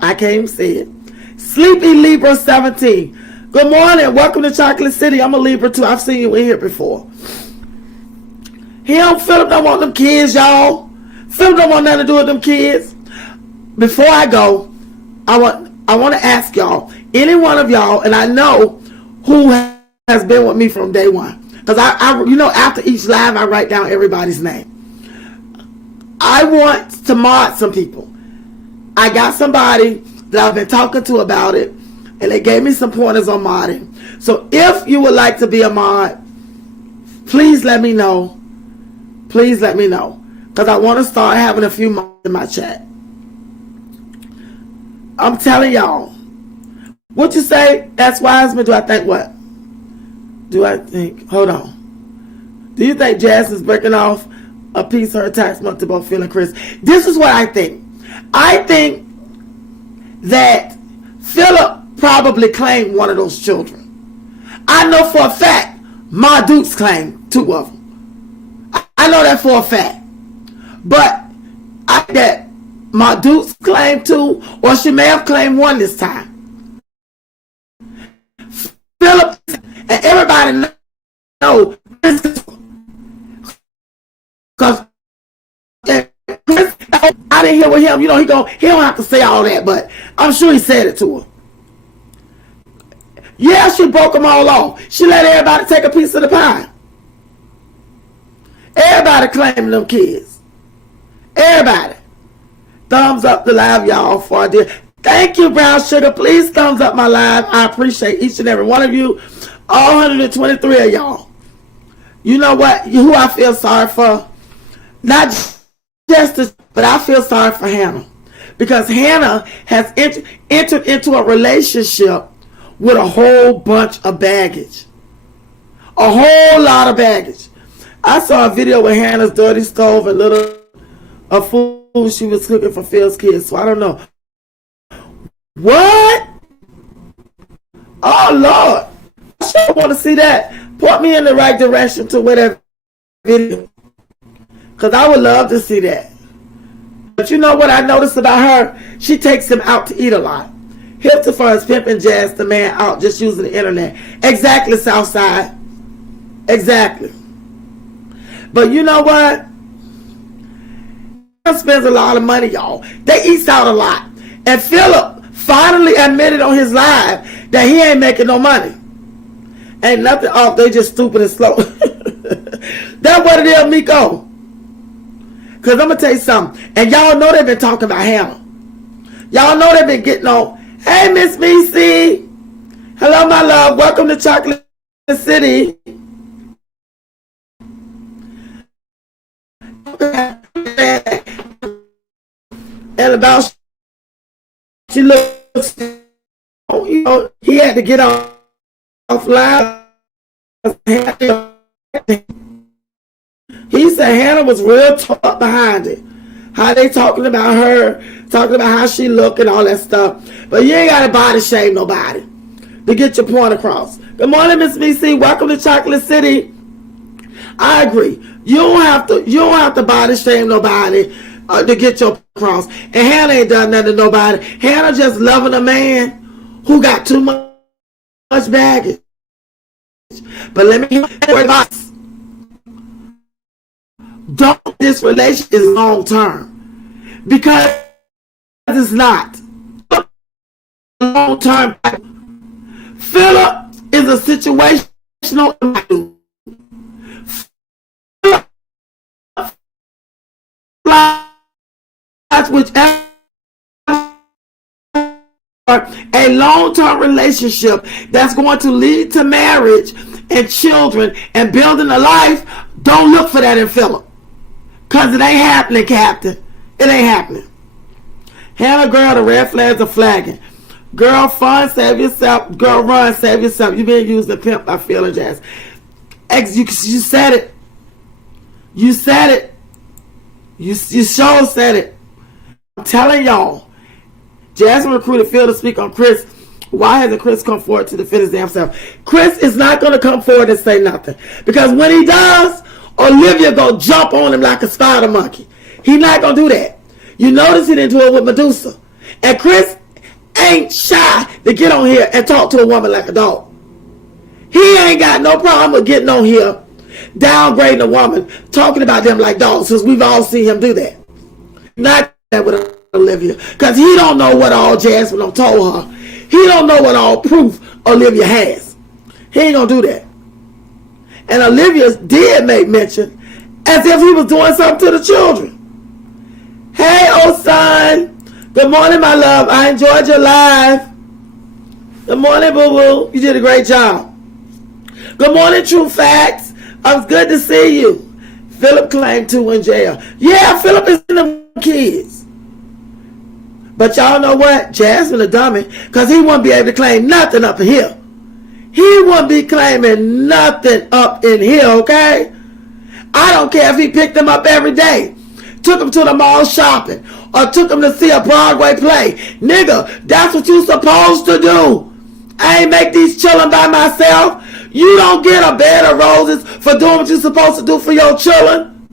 I can't even say it. Sleepy Libra 17. Good morning. Welcome to Chocolate City. I'm a Libra too. I've seen you in here before. Philip don't want them kids, y'all. Philip don't want nothing to do with them kids. Before I go, I want to ask y'all, any one of y'all, and I know who has been with me from day one. Because I after each live, I write down everybody's name. I want to mod some people. I got somebody that I've been talking to about it, and they gave me some pointers on modding. So if you would like to be a mod, please let me know. Please let me know. Because I want to start having a few mods in my chat. I'm telling y'all. What you say? That's Wiseman. Do I think what? Do I think? Hold on. Do you think Jasmine's breaking off a piece of her tax month to both Phil and Chris? This is what I think. I think that Philip probably claimed one of those children. I know for a fact Ma Dukes claimed 2 of them. I know that for a fact. But I think that Ma Dukes claimed 2, or she may have claimed 1 this time. Philip and everybody know because I didn't hear with him. You know, he don't have to say all that, but I'm sure he said it to her. Yeah, she broke them all off. She let everybody take a piece of the pie. Everybody claiming them kids. Everybody. Thumbs up the live, y'all, for a deal. Thank you, Brown Sugar. Please thumbs up my live. I appreciate each and every one of you. All 123 of y'all. You know what? Who I feel sorry for? Not just, but I feel sorry for Hannah. Because Hannah has entered into a relationship with a whole bunch of baggage. A whole lot of baggage. I saw a video with Hannah's dirty stove and a food she was cooking for Phil's kids. So I don't know. What? Oh, Lord. I sure want to see that. Point me in the right direction to whatever video. Because I would love to see that. But you know what I noticed about her? She takes him out to eat a lot. Hipster for his pimping Jazz the man out just using the internet. Exactly, Southside. Exactly. But you know what? He spends a lot of money, y'all. They eat out a lot. And Philip finally admitted on his live that he ain't making no money. Ain't nothing off. They just stupid and slow. That's what it is, Miko. Because I'm going to tell you something. And y'all know they've been talking about Hannah. Y'all know they've been getting on. Hey, Miss BC. Hello, my love. Welcome to Chocolate City. And about she looks, you know, he had to get off live. He said Hannah was real tough behind it. How they talking about her, talking about how she look and all that stuff. But you ain't got to body shame nobody to get your point across. Good morning, Miss BC. Welcome to Chocolate City. I agree. You don't have to body shame nobody to get your across. And Hannah ain't done nothing to nobody. Hannah just loving a man who got too much baggage. But let me worry about this. Don't this relationship is long term, because it's not long term. Philip is a situational. Whichever a long-term relationship that's going to lead to marriage and children and building a life, don't look for that in Philip. Because it ain't happening, Captain. It ain't happening. Hannah, girl, the red flags are flagging. Girl, fun, save yourself. Girl, run, save yourself. You being used to pimp by Phil and Jazz. You said it. You said it. You sure said it. I'm telling y'all. Jasmine recruited Phil to speak on Chris. Why hasn't Chris come forward to defend his damn self? Chris is not going to come forward and say nothing. Because when he does, Olivia go jump on him like a spider monkey. He's not going to do that. You notice he didn't do it with Medusa. And Chris ain't shy to get on here and talk to a woman like a dog. He ain't got no problem with getting on here, downgrading a woman, talking about them like dogs, because we've all seen him do that. Not that with Olivia, because he don't know what all Jasmine done told her. He don't know what all proof Olivia has. He ain't gonna do that. And Olivia did make mention as if he was doing something to the children. Hey, old son. Good morning, my love. I enjoyed your live. Good morning, boo-boo. You did a great job. Good morning, True Facts. It was good to see you. Philip claimed 2 in jail. Yeah, Philip is in the kids. But y'all know what? Jasmine a dummy, because he wouldn't be able to claim nothing up in here. He wouldn't be claiming nothing up in here, okay? I don't care if he picked them up every day, took them to the mall shopping, or took them to see a Broadway play. Nigga, that's what you supposed to do. I ain't make these children by myself. You don't get a bed of roses for doing what you're supposed to do for your children.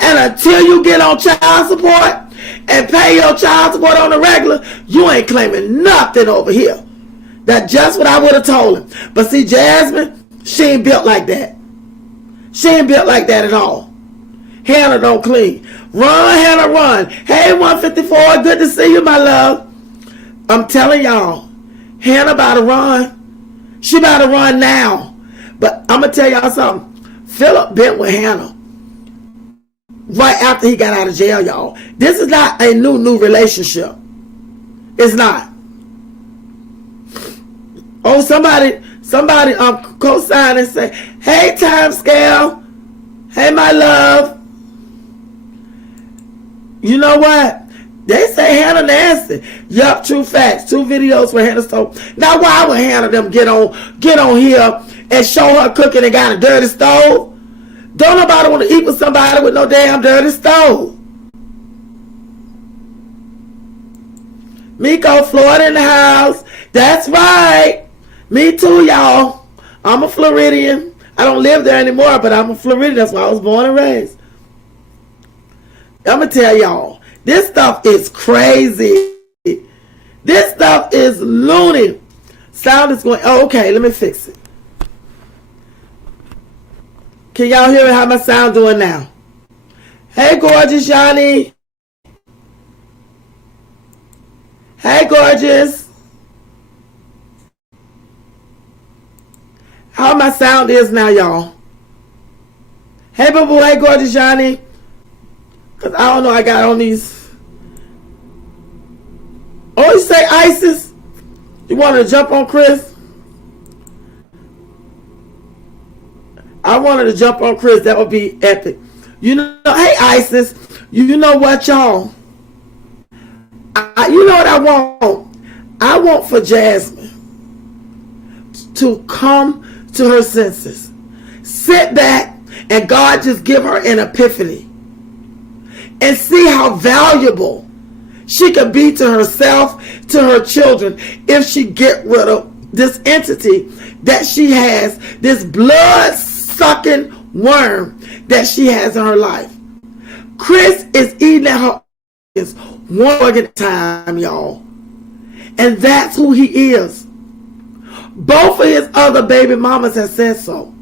And until you get on child support and pay your child support on the regular, you ain't claiming nothing over here. That's just what I would have told him. But see, Jasmine, she ain't built like that. She ain't built like that at all. Hannah don't clean. Run, Hannah, run. Hey, 154, good to see you, my love. I'm telling y'all, Hannah about to run. She about to run now. But I'm going to tell y'all something. Philip been with Hannah right after he got out of jail, y'all. This is not a new relationship. It's not. Oh, somebody co-sign and say, hey, time scale. Hey, my love. You know what? They say Hannah nasty. Yup, true facts. 2 videos where Hannah stole. Now, why would Hannah them get on here and show her cooking and got a dirty stove? Don't nobody want to eat with somebody with no damn dirty stove. Miko, Florida in the house. That's right. Me too, y'all. I'm a Floridian. I don't live there anymore, but I'm a Floridian. That's why I was born and raised. I'm going to tell y'all, this stuff is crazy. This stuff is loony. Sound is going, oh, okay, let me fix it. Can y'all hear how my sound doing now? Hey, gorgeous Johnny. Hey, gorgeous. How my sound is now, y'all? Hey, boo boo. Hey, gorgeous Johnny. Because I don't know, I got on these. Oh, you say ISIS? You wanted to jump on Chris? I wanted to jump on Chris. That would be epic. You know, hey, ISIS. You know what, y'all? You know what I want? I want for Jasmine to come to her senses. Sit back and God just give her an epiphany. And see how valuable she could be to herself, to her children, if she get rid of this entity that she has, this blood-sucking worm that she has in her life. Chris is eating at her one organ at a time, y'all. And that's who he is. Both of his other baby mamas have said so.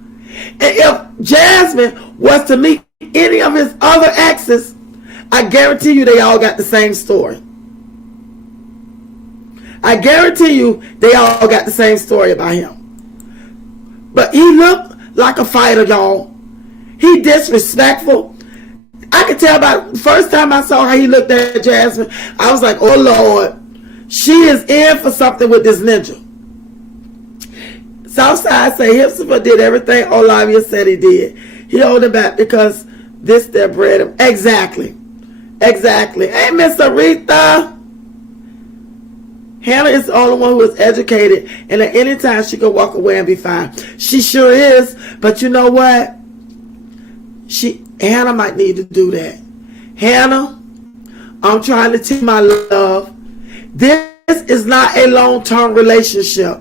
And if Jasmine was to meet any of his other exes, I guarantee you they all got the same story. I guarantee you they all got the same story about him. But he looked like a fighter, y'all. He disrespectful. I could tell by the first time I saw how he looked at Jasmine, I was like, oh Lord, she is in for something with this ninja. Southside say Hipsifer did everything Olivia said he did. He held him back because this their bread. Exactly. Exactly. Hey, Miss Aretha. Hannah is the only one who is educated, and at any time she can walk away and be fine. She sure is, but you know what? Hannah might need to do that. Hannah, I'm trying to tell you, my love, this is not a long-term relationship.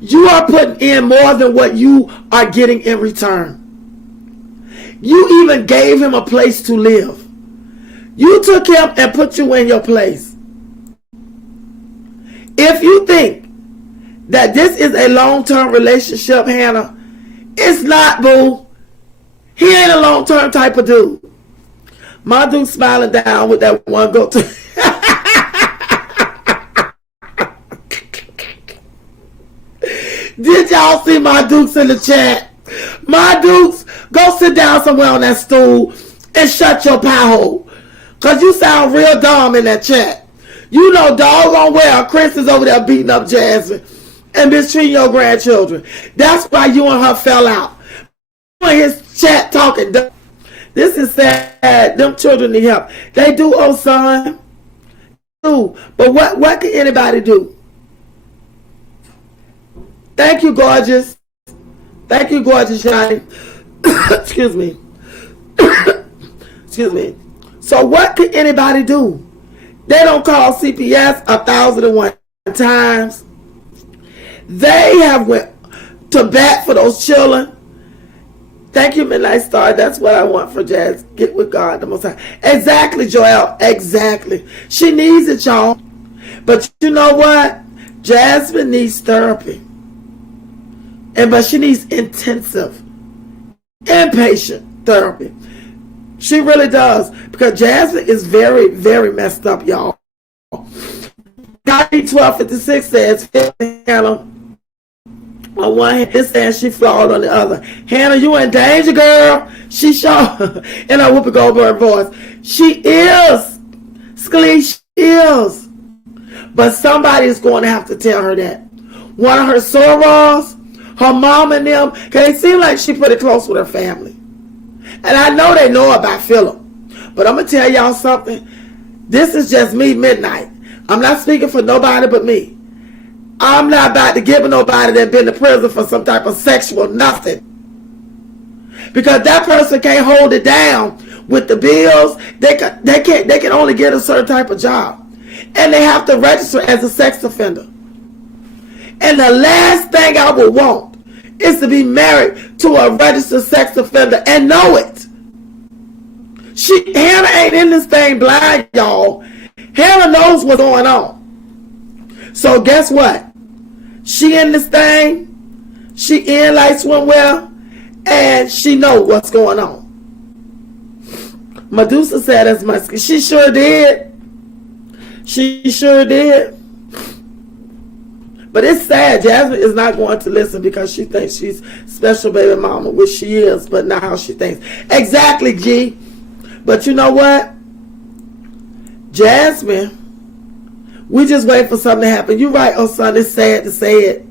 You are putting in more than what you are getting in return. You even gave him a place to live. You took him and put you in your place. If you think that this is a long-term relationship, Hannah, it's not, boo. He ain't a long-term type of dude. My dude smiling down with that one go to. Did y'all see my dukes in the chat? My dukes, go sit down somewhere on that stool and shut your pie hole. Because you sound real dumb in that chat. You know doggone well Chris is over there beating up Jasmine and mistreating your grandchildren. That's why you and her fell out. In his chat talking. This is sad. Them children need help. They do, oh son. But what can anybody do? Thank you, gorgeous. Thank you, gorgeous Johnny. Excuse me. Excuse me. So what can anybody do? They don't call CPS 1,001 times. They have went to bat for those children. Thank you, Midnight Star. That's what I want for Jazz. Get with God the Most High. Exactly, Joelle. Exactly. She needs it, y'all. But you know what? Jasmine needs therapy. But she needs intensive, inpatient therapy. She really does. Because Jasmine is very, very messed up, y'all. Guy 1256 says, Hannah, on one hand, it's saying she flawed on the other. Hannah, you in danger, girl. She sure, in her Whoopi Goldberg voice. She is. Sklee, she is. But somebody is going to have to tell her that. One of her sorors, her mom and them, because it seems like she pretty close with her family. And I know they know about Philip. But I'm going to tell y'all something. This is just me, Midnight. I'm not speaking for nobody but me. I'm not about to give nobody that been to prison for some type of sexual nothing. Because that person can't hold it down with the bills. They can only get a certain type of job. And they have to register as a sex offender. And the last thing I would want is to be married to a registered sex offender and know it. Hannah ain't in this thing blind, y'all. Hannah knows what's going on. So guess what? She in this thing. She in like swimwear. And she know what's going on. Medusa said as much. She sure did. She sure did. But it's sad. Jasmine is not going to listen because she thinks she's special baby mama, which she is, but not how she thinks. Exactly, G. But you know what? Jasmine, we just wait for something to happen. You're right, oh son, it's sad to say it.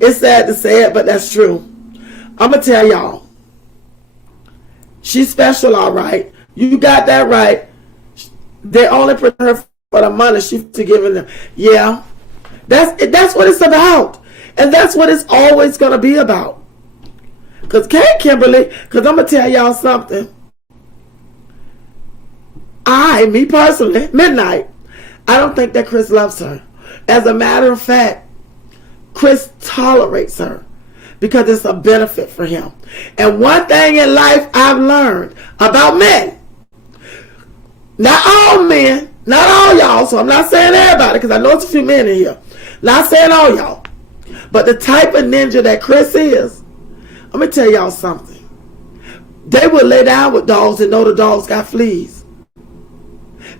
It's sad to say it, but that's true. I'm going to tell y'all. She's special, all right. You got that right. They only put her for the money she's giving them. Yeah. That's what it's about. And that's what it's always going to be about. Because Kimberly, because I'm going to tell y'all something. Me personally, Midnight, I don't think that Chris loves her. As a matter of fact, Chris tolerates her because it's a benefit for him. And one thing in life I've learned about men, not all men, not all y'all, so I'm not saying everybody because I know it's a few men in here. Not saying all y'all. But the type of ninja that Chris is, I'm going to tell y'all something. They will lay down with dogs and know the dogs got fleas.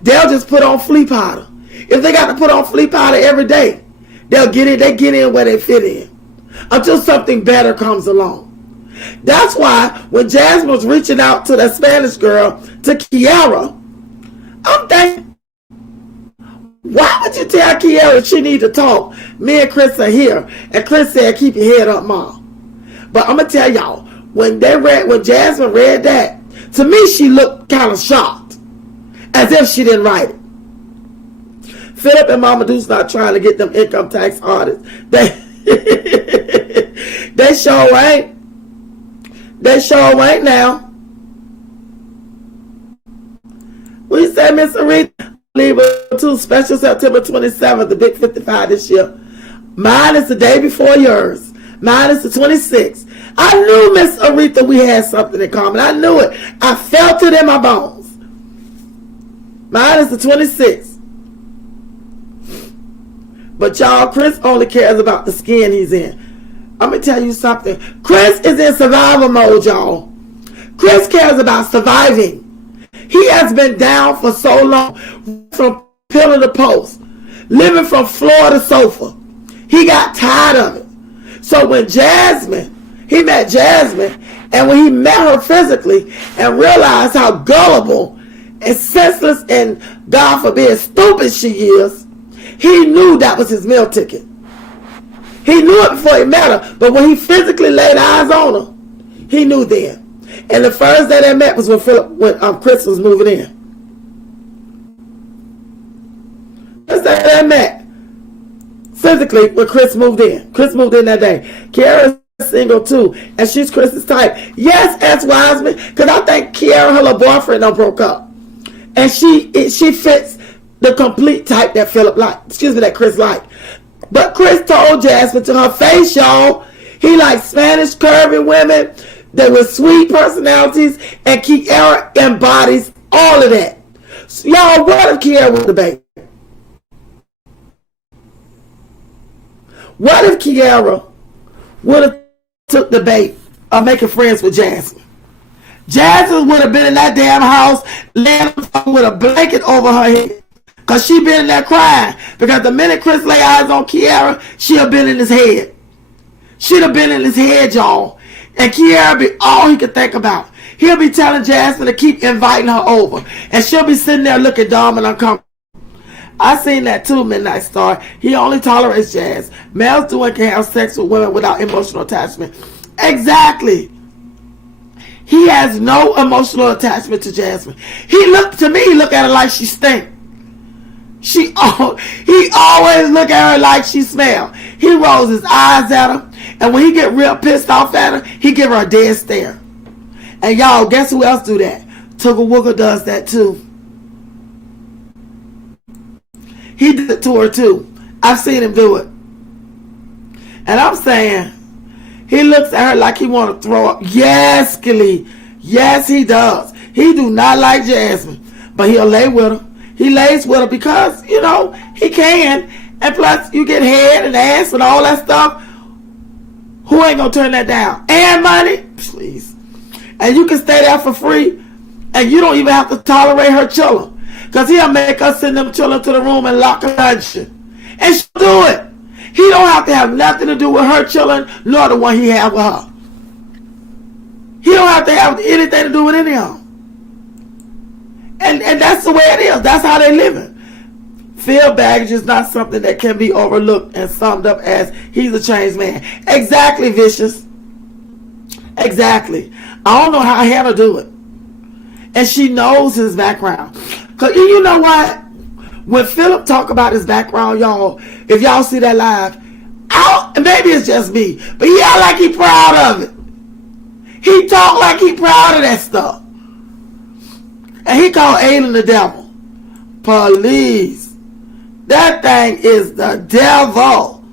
They'll just put on flea powder. If they got to put on flea powder every day, they get in where they fit in. Until something better comes along. That's why when Jasmine was reaching out to that Spanish girl, to Kiara, I'm thinking, why would you tell Kiara she need to talk? Me and Chris are here. And Chris said, keep your head up, Mom. But I'm going to tell y'all, when Jasmine read that, to me she looked kind of shocked. As if she didn't write it. Philip and Mama Deuce not trying to get them income tax audits. They sure ain't. They sure ain't now. What you say, Miss Aretha? Leave it to special September 27th, the big 55 this year. Mine is the day before yours. Mine is the 26th. I knew, Miss Aretha, we had something in common. I knew it. I felt it in my bones. Mine is the 26th. But y'all, Chris only cares about the skin he's in. I'm going to tell you something. Chris is in survival mode, y'all. Chris cares about surviving. He has been down for so long, from pillar to post, living from floor to sofa. He got tired of it. So when he met Jasmine, and when he met her physically and realized how gullible and senseless and, God forbid, stupid she is, he knew that was his meal ticket. He knew it before he met her, but when he physically laid eyes on her, he knew then. And the first day they met was when Chris was moving in. they met physically when Chris moved in. Chris moved in that day. Kiara's single too, and she's Chris's type. Yes, S. Wiseman, because I think Kiara, her little boyfriend, done broke up, and she fits the complete type that Philip liked. Excuse me, that Chris liked. But Chris told Jasmine to her face, y'all, he likes Spanish curvy women that with sweet personalities, and Kiara embodies all of that. So, y'all, what if Kiara was the baby? What if Kiara would have took the bait of making friends with Jasmine? Jasmine would have been in that damn house laying with a blanket over her head, because she been in there crying, because the minute Chris lay eyes on Kiara, she'd have been in his head. She'd have been in his head, y'all. And Kiara be all he could think about. He'll be telling Jasmine to keep inviting her over, and she'll be sitting there looking dumb and uncomfortable. I seen that too, Midnight Star. He only tolerates Jazz. Males do and can have sex with women without emotional attachment. Exactly. He has no emotional attachment to Jasmine. He look at her like she stink. He always look at her like she smell. He rolls his eyes at her, and when he get real pissed off at her, he give her a dead stare. And y'all, guess who else do that? Tugga Wugga does that too. He did it to her too. I've seen him do it. And I'm saying, he looks at her like he want to throw up. Yes, Kelly. Yes, he does. He do not like Jasmine, but he'll lay with her. He lays with her because, you know, he can. And plus, you get head and ass and all that stuff. Who ain't going to turn that down? And money? Please. And you can stay there for free, and you don't even have to tolerate her chilling. Because he'll make her send them children to the room and lock her dungeon. And she'll do it. He don't have to have nothing to do with her children, nor the one he have with her. He don't have to have anything to do with any of them. And that's the way it is. That's how they living. Phil baggage is not something that can be overlooked and summed up as he's a changed man. Exactly, Vicious. Exactly. I don't know how Hannah do it. And she knows his background. Because you know what? When Philip talk about his background, y'all, if y'all see that live, maybe it's just me, but he act like he proud of it. He talk like he proud of that stuff. And he called Aiden the devil. Police. That thing is the devil.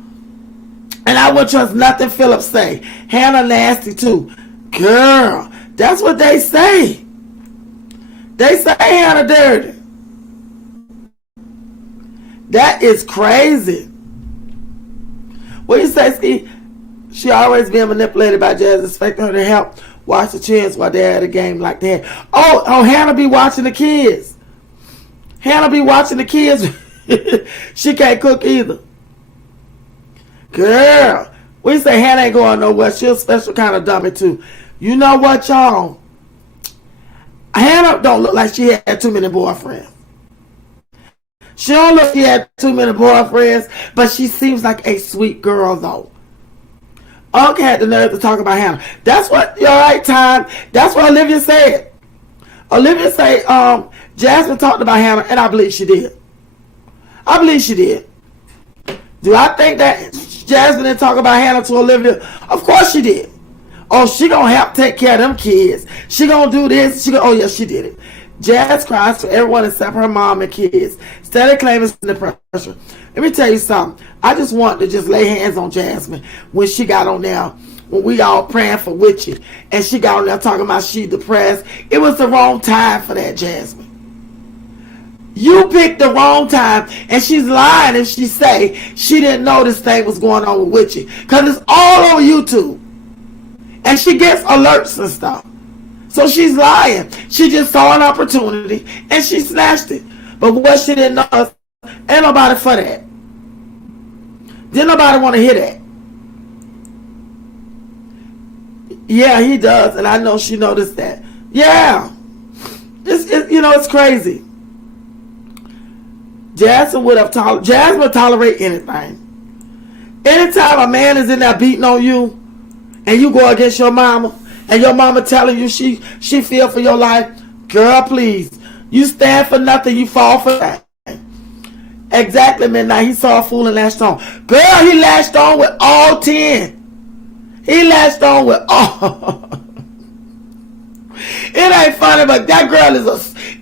And I wouldn't trust nothing Philip say. Hannah nasty too. Girl, that's what they say. They say Hannah dirty. That is crazy. What you say, Ski? She always being manipulated by Jazz, expecting her to help watch the kids while they're at a game like that. Oh, Hannah be watching the kids. Hannah be watching the kids. She can't cook either. Girl, we say Hannah ain't going nowhere. She a special kind of dummy too. You know what, y'all? Hannah don't look like she had too many boyfriends. She don't look like she had too many boyfriends, but she seems like a sweet girl though. Unc had the nerve to talk about Hannah. That's what, you're right, Time. That's what Olivia said. Olivia said, Jasmine talked about Hannah, and I believe she did. I believe she did. Do I think that Jasmine didn't talk about Hannah to Olivia? Of course she did. Oh, she gonna help take care of them kids. She gonna do this. Oh, yes, she did it. Jazz cries for everyone except her mom and kids. Steady claiming the pressure. Let me tell you something. I just want to just lay hands on Jasmine when she got on there, when we all praying for Witchy, and she got on there talking about she depressed. It was the wrong time for that, Jasmine. You picked the wrong time, and she's lying if she say she didn't know this thing was going on with Witchy, because it's all over YouTube, and she gets alerts and stuff. So she's lying. She just saw an opportunity and she snatched it. But what she didn't know is, ain't nobody for that. Didn't nobody want to hear that. Yeah, he does, and I know she noticed that. Yeah, it's crazy. Jasmine would tolerate anything. Anytime a man is in there beating on you, and you go against your mama, and your mama telling you she feel for your life, girl, please. You stand for nothing, you fall for that. Exactly midnight. He saw a fool and lashed on. Girl, he lashed on with all 10. He lashed on with all. It ain't funny, but that girl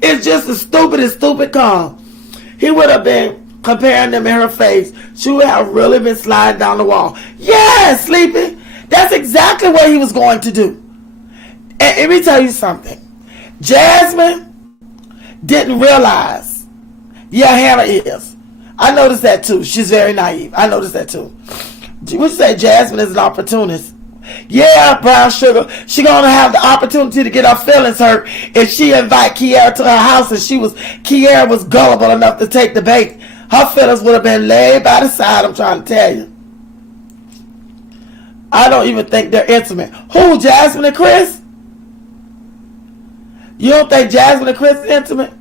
is just as stupid calm. He would have been comparing them in her face. She would have really been sliding down the wall. Yeah, Sleepy. That's exactly what he was going to do. And let me tell you something. Jasmine didn't realize. Yeah, Hannah is. I noticed that too. She's very naive. I noticed that too. Would you say Jasmine is an opportunist? Yeah, brown sugar. She gonna have the opportunity to get her feelings hurt if she invite Kiara to her house and Kiara was gullible enough to take the bait. Her feelings would have been laid by the side, I'm trying to tell you. I don't even think they're intimate. Who, Jasmine and Chris? You don't think Jasmine and Chris is intimate?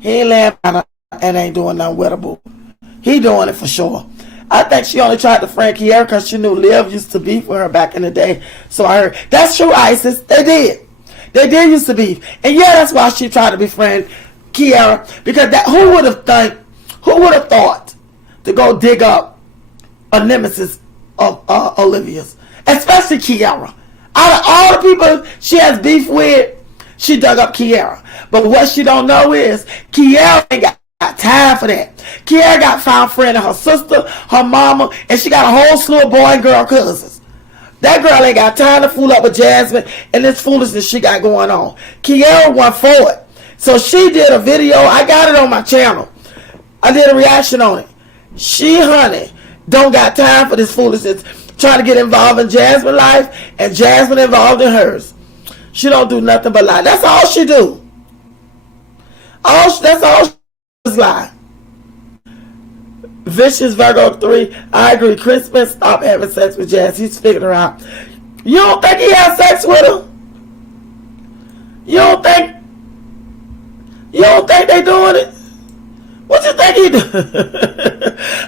He ain't laying by her and ain't doing nothing with her, boo. He doing it for sure. I think she only tried to friend Kiara because she knew Liv used to beef with her back in the day. So I heard, that's true, Isis. They did. They did used to beef. And yeah, that's why she tried to befriend Kiara. Because who would have thought to go dig up a nemesis of Olivia's? Especially Kiara. Out of all the people she has beef with, she dug up Kiara. But what she don't know is Kiara ain't got time for that. Kiara got found friend of her sister, her mama, and she got a whole slew of boy and girl cousins. That girl ain't got time to fool up with Jasmine and this foolishness she got going on. Kiara went for it. So she did a video. I got it on my channel. I did a reaction on it. She, honey, don't got time for this foolishness. Trying to get involved in Jasmine's life and Jasmine involved in hers. She don't do nothing but lie. That's all she do. That's all she does, lie. Vicious Virgo 3. I agree. Chris Smith stopped having sex with Jazz. He's figured her out. You don't think he had sex with her? You don't think they doing it? What you think he doing?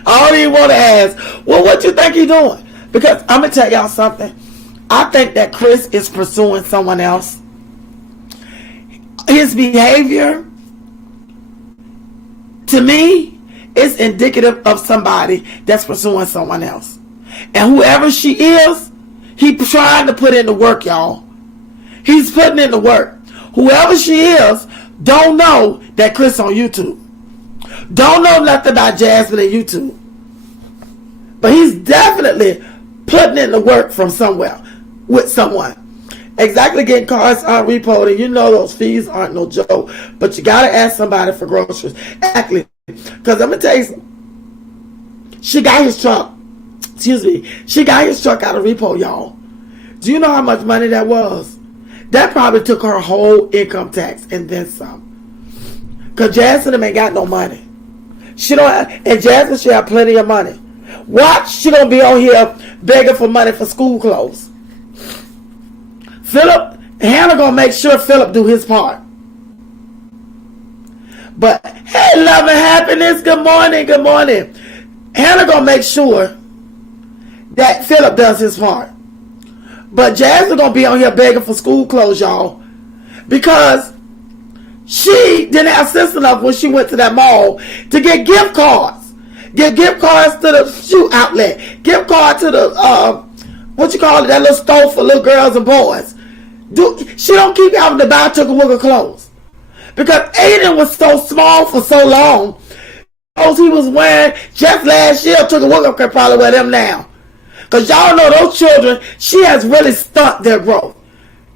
I don't even want to ask. Well, what you think he doing? Because I'm going to tell y'all something. I think that Chris is pursuing someone else. His behavior, to me, is indicative of somebody that's pursuing someone else. And whoever she is, he's trying to put in the work, y'all. He's putting in the work. Whoever she is, don't know that Chris on YouTube. Don't know nothing about Jasmine and YouTube. But he's definitely putting in the work from somewhere with someone. Exactly, getting cars repoed, and you know those fees aren't no joke. But you gotta ask somebody for groceries. Exactly. Because I'm gonna tell you, she got his truck. Excuse me. She got his truck out of repo, y'all. Do you know how much money that was? That probably took her whole income tax and then some. Because Jasmine ain't got no money. She don't have, and Jasmine should have plenty of money. Watch, she gonna be on here begging for money for school clothes. Hannah gonna make sure Philip do his part. But hey, love and happiness, good morning, good morning. Hannah gonna make sure that Philip does his part. But Jasmine gonna be on here begging for school clothes, y'all, because she didn't have sense enough when she went to that mall to get gift cards. Get gift cards to the shoe outlet. Gift card to the that little store for little girls and boys. She don't keep having to buy Tugga Wugga clothes. Because Aiden was so small for so long. Those he was wearing just last year, Tugga Wugga could probably wear them now. Because y'all know those children, she has really stunted their growth.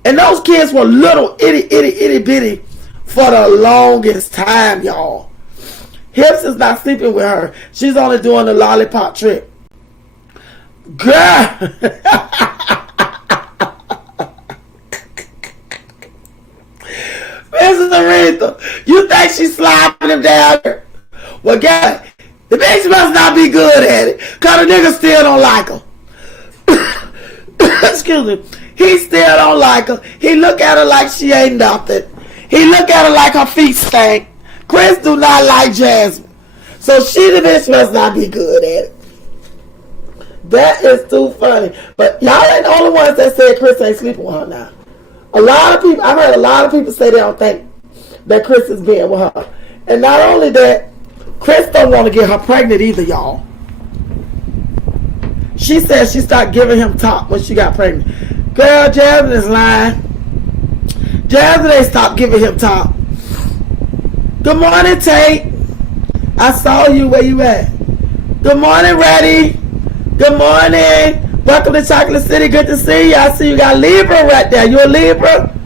And those kids were little itty bitty for the longest time, y'all. Hips is not sleeping with her. She's only doing the lollipop trip. Girl. Mrs. Aretha, you think she's sliding him down here? Well, guys, the bitch must not be good at it, because the nigga still don't like her. Excuse me. He still don't like her. He look at her like she ain't nothing. He look at her like her feet stink. Chris do not like Jasmine. So the bitch must not be good at it. That is too funny. But y'all ain't the only ones that said Chris ain't sleeping with her now. A lot of people, I've heard a lot of people say they don't think that Chris is being with her. And not only that, Chris don't want to get her pregnant either, y'all. She said she started giving him top when she got pregnant. Girl, Jasmine is lying. Jasmine ain't stopped giving him top. Good morning, Tate. I saw you. Where you at? Good morning, Reddy. Good morning. Welcome to Chocolate City. Good to see you. I see you got Libra right there. You a Libra?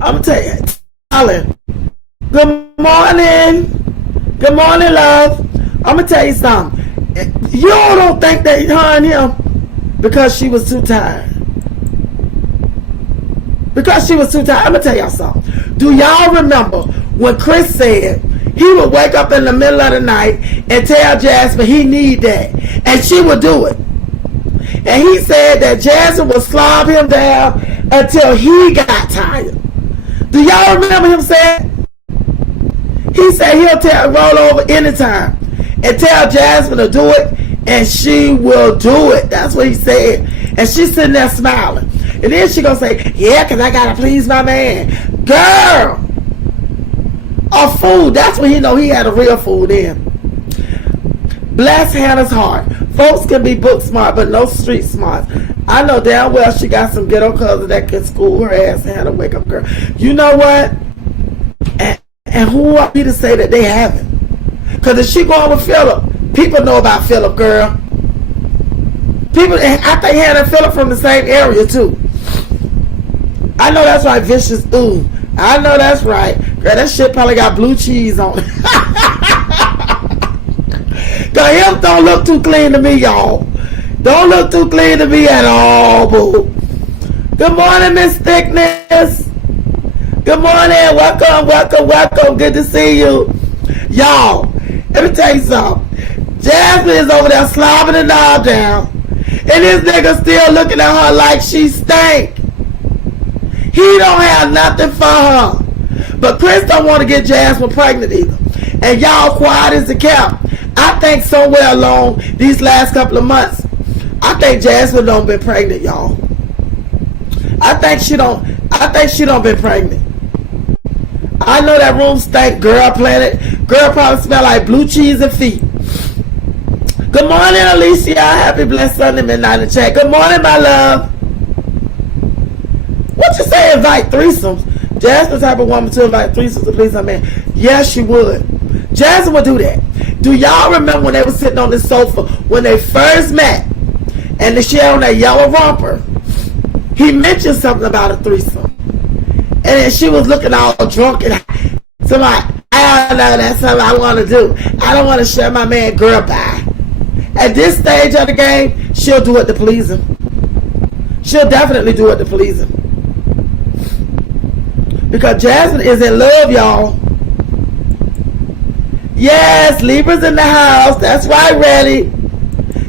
I'm going to tell you. Alan. Good morning. Good morning, love. I'm going to tell you something. You don't think that her and him because she was too tired. Because she was too tired. I'm going to tell y'all something. Do y'all remember when Chris said he would wake up in the middle of the night and tell Jasmine he need that, and she would do it? And he said that Jasmine would slob him down until he got tired. Do y'all remember him saying? He said he'll roll over anytime and tell Jasmine to do it, and she will do it. That's what he said. And she's sitting there smiling. And then she gonna say, yeah, because I gotta please my man. Girl! A fool. That's when he know he had a real fool then. Bless Hannah's heart. Folks can be book smart, but no street smart. I know damn well she got some ghetto cousin that can school her ass. Hannah, wake up, girl. You know what? And who are we to say that they haven't? Because if she going with Philip, people know about Philip, girl. People, I think Hannah and Philip from the same area too. I know that's right, Vicious. Ooh, I know that's right. Girl, that shit probably got blue cheese on it. Cause him don't look too clean to me, y'all. Don't look too clean to me at all, boo. Good morning, Miss Thickness. Good morning. Welcome, welcome, welcome. Good to see you. Y'all, let me tell you something. Jasmine is over there slobbing the knob down. And this nigga still looking at her like she stank. He don't have nothing for her. But Chris don't want to get Jasmine pregnant either. And y'all quiet as the cat. I think somewhere along these last couple of months, I think Jasmine don't been pregnant, y'all. I think she don't been pregnant. I know that room stank, girl planet. Girl probably smell like blue cheese and feet. Good morning, Alicia. Happy blessed Sunday midnight in chat. Good morning, my love. What you say, invite threesomes? Jasmine type of woman to invite threesomes to please her man. Yes, she would. Jasmine would do that. Do y'all remember when they were sitting on the sofa when they first met and she had on that yellow romper? He mentioned something about a threesome. And then she was looking all drunk and somebody, I don't know, that's something I want to do. I don't want to share my man, girl, bye. At this stage of the game, she'll do it to please him. She'll definitely do it to please him. Because Jasmine is in love, y'all. Yes, Libra's in the house. That's right, Reddy.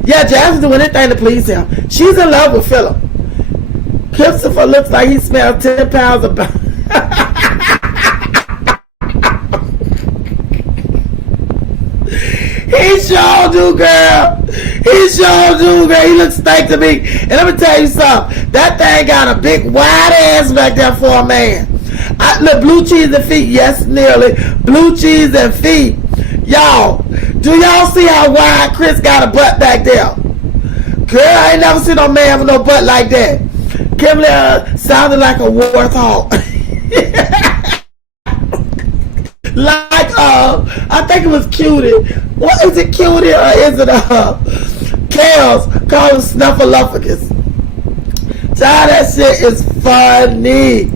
Yeah, Jasmine do anything to please him. She's in love with Philip. Christopher looks like he smells 10 pounds of He sure do, girl. He sure do, girl. He looks stank to me. And let me tell you something. That thing got a big wide ass back there for a man. Look, blue cheese and feet. Yes, nearly. Blue cheese and feet. Y'all, do y'all see how wide Chris got a butt back there? Girl, I ain't never seen no man with no butt like that. Kimberly sounded like a warthog. Like, I think it was Cutie. What is it, Cutie, or is it, Kales? Call him Snuffleupagus. Child, that shit is funny.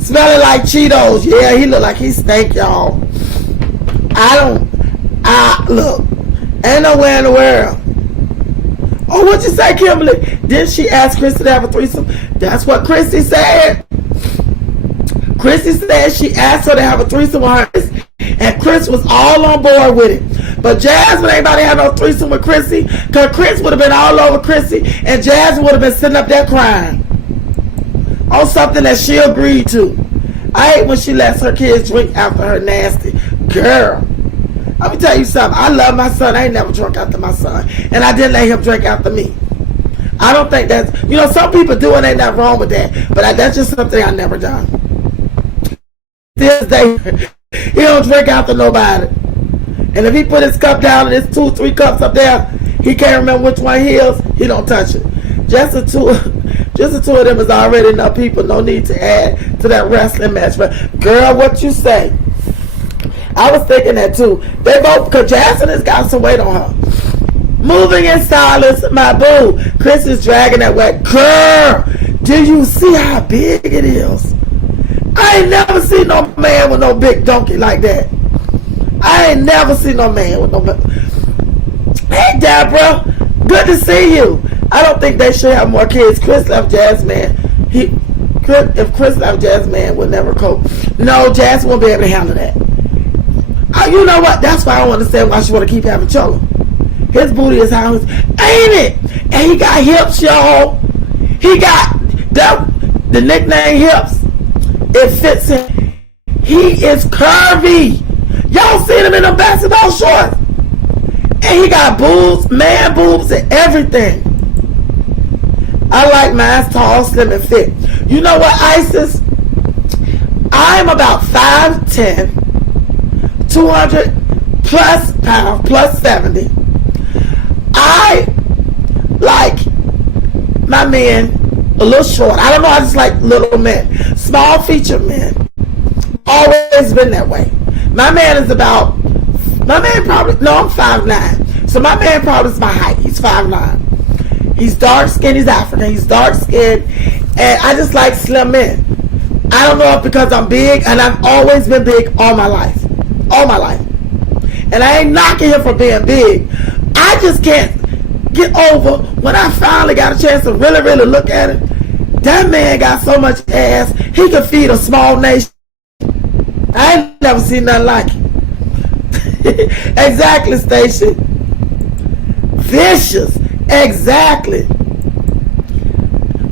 Smelling like Cheetos. Yeah, he look like he stank, y'all. Look, ain't nowhere in the world. Oh, what'd you say, Kimberly? Didn't she ask Chrissy to have a threesome? That's what Chrissy said. Chrissy said she asked her to have a threesome with her, and Chris was all on board with it. But Jasmine ain't about to have no threesome with Chrissy, because Chris would have been all over Chrissy, and Jasmine would have been sitting up there crying on something that she agreed to. I hate when she lets her kids drink after her nasty. Girl, let me tell you something. I love my son. I ain't never drunk after my son, and I didn't let him drink after me. I don't think that's, some people do and ain't nothing wrong with that, but that's just something I never done. This day, He don't drink after nobody. And if he put his cup down and there's 2-3 cups up there, he can't remember which one he is, he don't touch it. Just the two of them is already enough people. No need to add to that wrestling match. But girl, what you say? I was thinking that too. They both, because Jasmine has got some weight on her. Moving in silence, my boo. Chris is dragging that weight. Girl, do you see how big it is? I ain't never seen no man with no big donkey like that. I ain't never seen no man with no... Hey, Deborah. Good to see you. I don't think they should have more kids. Chris left Jasmine. If Chris left Jasmine, would never cope. No, Jasmine won't be able to handle that. You know what? That's why I don't understand why she want to keep having children. His booty is how his... Ain't it? And he got hips, y'all. He got the nickname hips. It fits him. He is curvy. Y'all seen him in them basketball shorts. And he got boobs, man boobs, and everything. I like mine tall, slim, and fit. You know what, Isis? I'm about 5'10", 200 plus pounds, plus 70. I like my men a little short. I don't know, I just like little men. Small featured men. Always been that way. I'm5'9". So my man probably is my height. He's 5'9". He's dark skinned, he's African, he's dark skinned, and I just like slim men. I don't know if because I'm big, and I've always been big all my life. All my life. And I ain't knocking him for being big. I just can't get over when I finally got a chance to really, really look at it. That man got so much ass, he could feed a small nation. I ain't never seen nothing like it. Exactly, Stacey. Vicious. Exactly.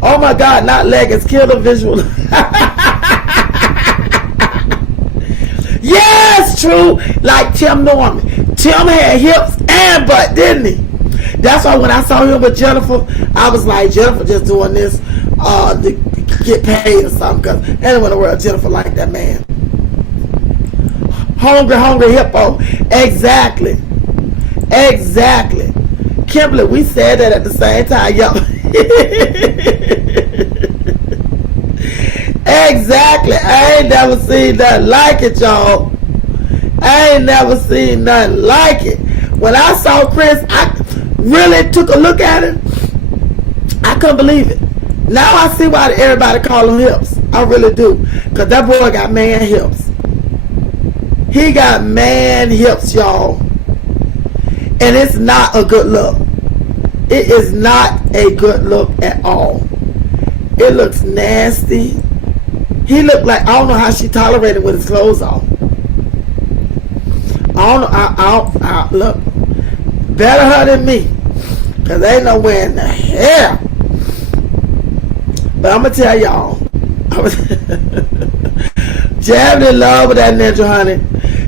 Oh my God, not leggings. Kill the visual. Yes, true. Like Tim Norman. Tim had hips and butt, didn't he? That's why when I saw him with Jennifer, I was like, Jennifer just doing this to get paid or something. Because anywhere in the world, Jennifer liked that man. Hungry hippo. Exactly. Exactly. Kimberly, we said that at the same time, y'all. Exactly. I ain't never seen nothing like it, y'all. I ain't never seen nothing like it. When I saw Chris, I really took a look at it. I couldn't believe it. Now I see why everybody call him hips. I really do. Because that boy got man hips. He got man hips, y'all. And it's not a good look. It is not a good look at all. It looks nasty. He looked like, I don't know how she tolerated with his clothes off. I don't, look, better her than me. Because ain't nowhere in the hell. But I'm going to tell y'all. Jasmine in love with that ninja, honey.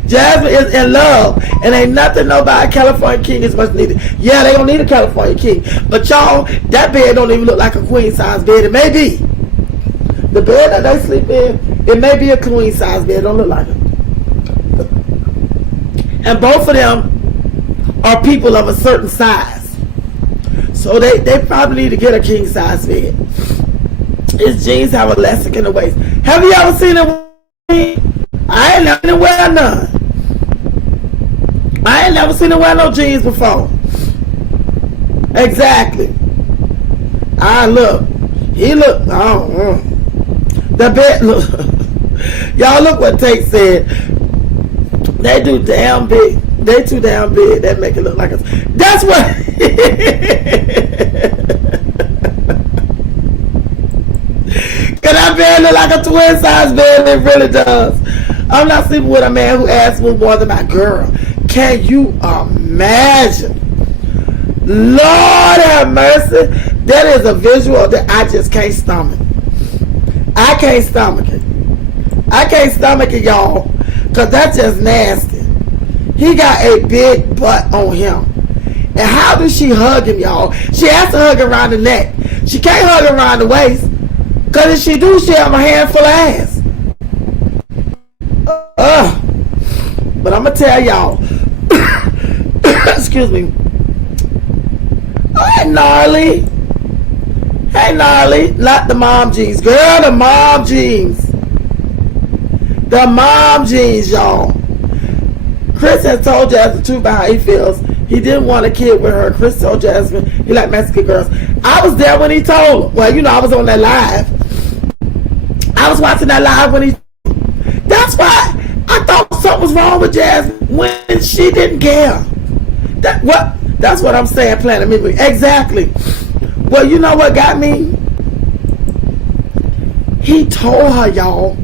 Jasmine is in love, and ain't nothing nobody California king is much needed. Yeah, they don't need a California king, but y'all, that bed don't even look like a queen size bed. It may be the bed that they sleep in. It may be a queen size bed. It don't look like it. And both of them are people of a certain size, so they probably need to get a king size bed. His jeans have elastic in the waist. Have you ever seen it? I ain't never wear none. I ain't never seen him wear no jeans before. Exactly. Look. He look. The bed look. Y'all look what Tate said. They do damn big. They too damn big. That make it look like a. That's what. Cause that bed look like a twin size bed. It really does. I'm not sleeping with a man who asks me more than my girl. Can you imagine? Lord have mercy. That is a visual that I just can't stomach. I can't stomach it. I can't stomach it, y'all. Because that's just nasty. He got a big butt on him. And how does she hug him, y'all? She has to hug around the neck. She can't hug around the waist. Because if she do, she have a handful of ass. But I'm gonna tell y'all. Excuse me. Oh, hey, gnarly. Hey, gnarly. Not the mom jeans. Girl, the mom jeans. The mom jeans, y'all. Chris has told Jasmine the truth about how he feels. He didn't want a kid with her. Chris told Jasmine he liked Mexican girls. I was there when he told her. Well, you know, I was on that live. I was watching that live when he... That's why I thought something was wrong with Jasmine when she didn't care. That's what I'm saying, Planet Memory. Exactly. Well, you know what got me? He told her, y'all.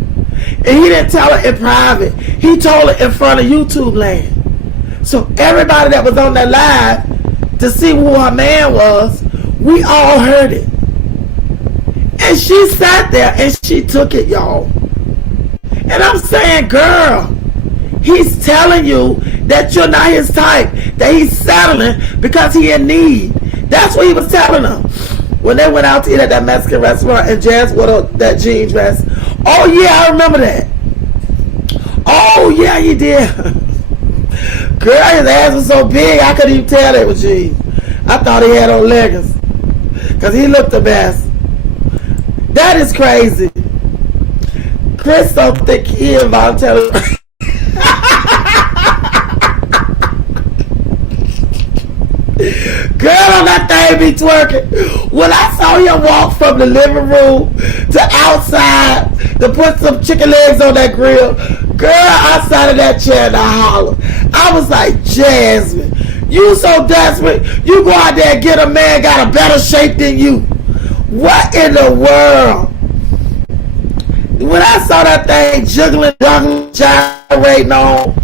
And he didn't tell her in private. He told her in front of YouTube land. So everybody that was on that live to see who her man was, we all heard it. And she sat there and she took it, y'all. And I'm saying, girl, he's telling you that you're not his type, that he's settling because he in need. That's what he was telling her. When they went out to eat at that Mexican restaurant and Jazz wore that jean dress. Oh yeah, I remember that. Oh yeah, he did. Girl, his ass was so big I couldn't even tell it was jeans. I thought he had on leggings. Because he looked the best. That is crazy. Chris so thick he involuntarily... Girl, on that thing be twerking. When I saw him walk from the living room to outside to put some chicken legs on that grill, girl, outside of that chair and I holler. I was like, Jasmine, you so desperate, you go out there and get a man got a better shape than you. What in the world? When I saw that thing jiggling, gyrating on,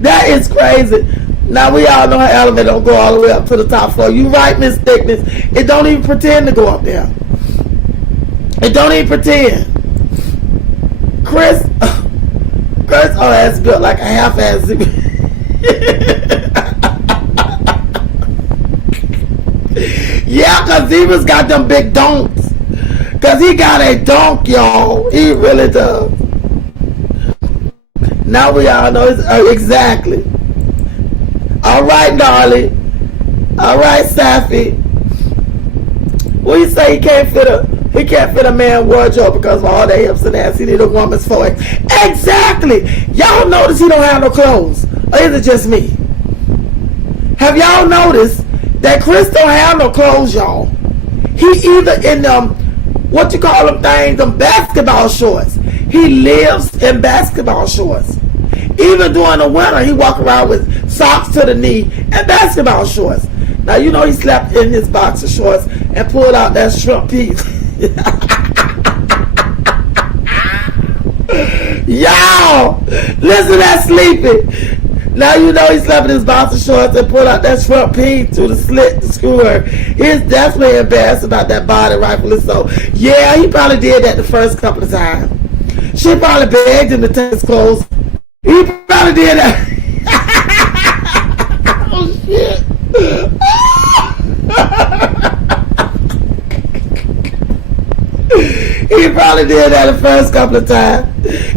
that is crazy. Now we all know her element don't go all the way up to the top floor. You right, Miss Thickness. It don't even pretend to go up there. It don't even pretend. Chris, oh, that's built like a half-ass. Yeah, cause Zebra's got them big donks. Cause he got a donk, y'all. He really does. Now we all know it's exactly. All right, darling. All right, Safi. What you say? He can't fit a man's wardrobe because of all that hips and ass. He need a woman's for it. Exactly. Y'all notice he don't have no clothes, or is it just me? Have y'all noticed that Chris don't have no clothes, y'all? He either in them, what you call them things, them basketball shorts. He lives in basketball shorts. Even during the winter, he walk around with socks to the knee and basketball shorts. Now, you know he slept in his boxer shorts and pulled out that shrimp piece. Y'all, listen to that sleeping. Now you know he slept in his boxer shorts and pulled out that shrimp piece through the slit to screw her. He's definitely embarrassed about that body, rightfully so. Yeah, he probably did that the first couple of times. She probably begged him to take his clothes. He probably did that. Oh shit. He probably did that the first couple of times.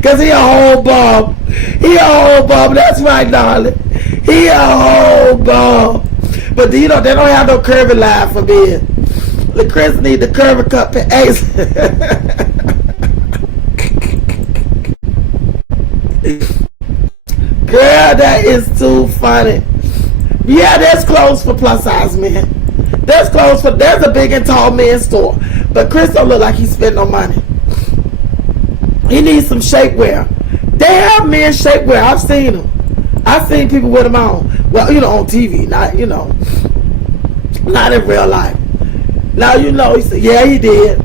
Cause he a whole bum. He a whole bum. That's right, darling. He a whole bum. But you know, they don't have no curvy line for men. The Chris need the curvy cut for ace. Girl, that is too funny. Yeah, there's clothes for plus size men. There's a big and tall men's store. But Chris don't look like he's spending no money. He needs some shapewear. They have men's shapewear. I've seen them. I've seen people with them on. Well, you know, on TV. Not, you know, not in real life. Now, you know, he said, yeah, he did.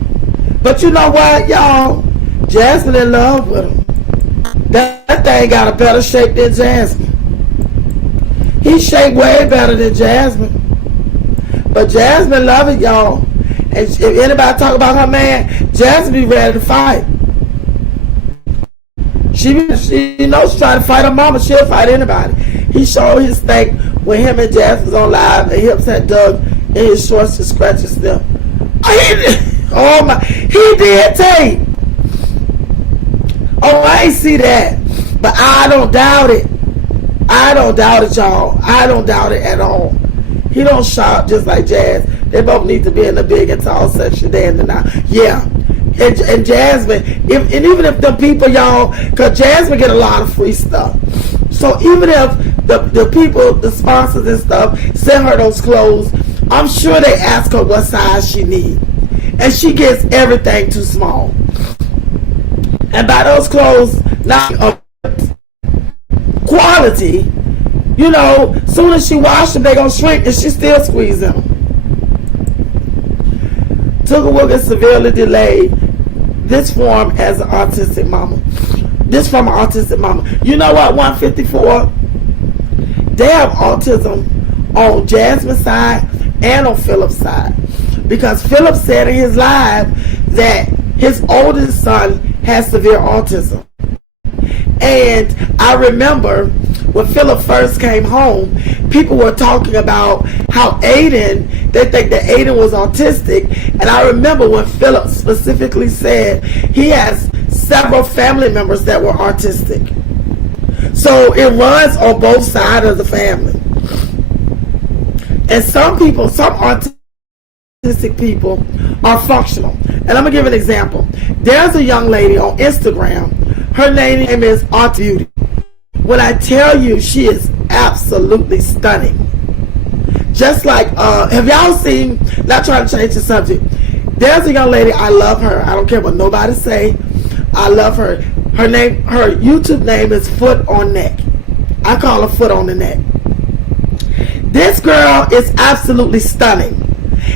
But you know what, y'all? Jasmine in love with him. That thing got a better shape than Jasmine. He shaped way better than Jasmine. But Jasmine love it, y'all. And if anybody talk about her man, Jasmine be ready to fight. She you know, she try to fight her mama. She'll fight anybody. He showed his thing when him and Jasmine was on live. And hips had dug in his shorts to scratch his them. Oh my, he did tape. Oh, I ain't see that. But I don't doubt it. I don't doubt it, y'all. I don't doubt it at all. He don't shout just like Jazz. They both need to be in the big and tall section there in the now. Yeah. And Jasmine, and even if the people, y'all, because Jasmine get a lot of free stuff. So even if the people, the sponsors and stuff, send her those clothes, I'm sure they ask her what size she needs. And she gets everything too small. And by those clothes, not of quality, you know, soon as she wash them, they gonna shrink, and she still squeeze them. Tugga is severely delayed. This form as an autistic mama. This from an autistic mama. You know what, 154? They have autism on Jasmine's side and on Philip's side. Because Philip said in his live that his oldest son has severe autism. And I remember when Philip first came home, people were talking about how Aiden, they think that Aiden was autistic. And I remember when Philip specifically said he has several family members that were autistic. So it runs on both sides of the family. And some people, some autistic people are functional. And I'm going to give an example. There's a young lady on Instagram. Her name is Art Beauty. When I tell you, she is absolutely stunning. Just like, have y'all seen, not trying to change the subject, there's a young lady, I love her. I don't care what nobody say. I love her. Her YouTube name is Foot on Neck. I call her Foot on the Neck. This girl is absolutely stunning.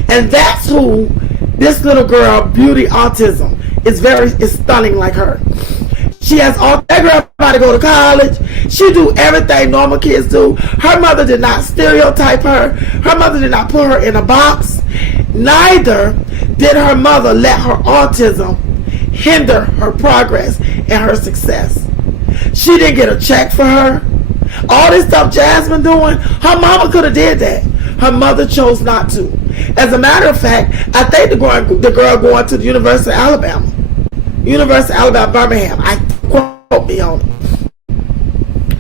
And that's who this little girl, Beauty Autism, is stunning like her. She has all that girl about to go to college. She do everything normal kids do. Her mother did not stereotype her. Her mother did not put her in a box. Neither did her mother let her autism hinder her progress and her success. She didn't get a check for her. All this stuff Jasmine doing, her mama could have did that. Her mother chose not to. As a matter of fact, I think the girl going to the University of Alabama. University of Alabama, Birmingham. I quote me on it.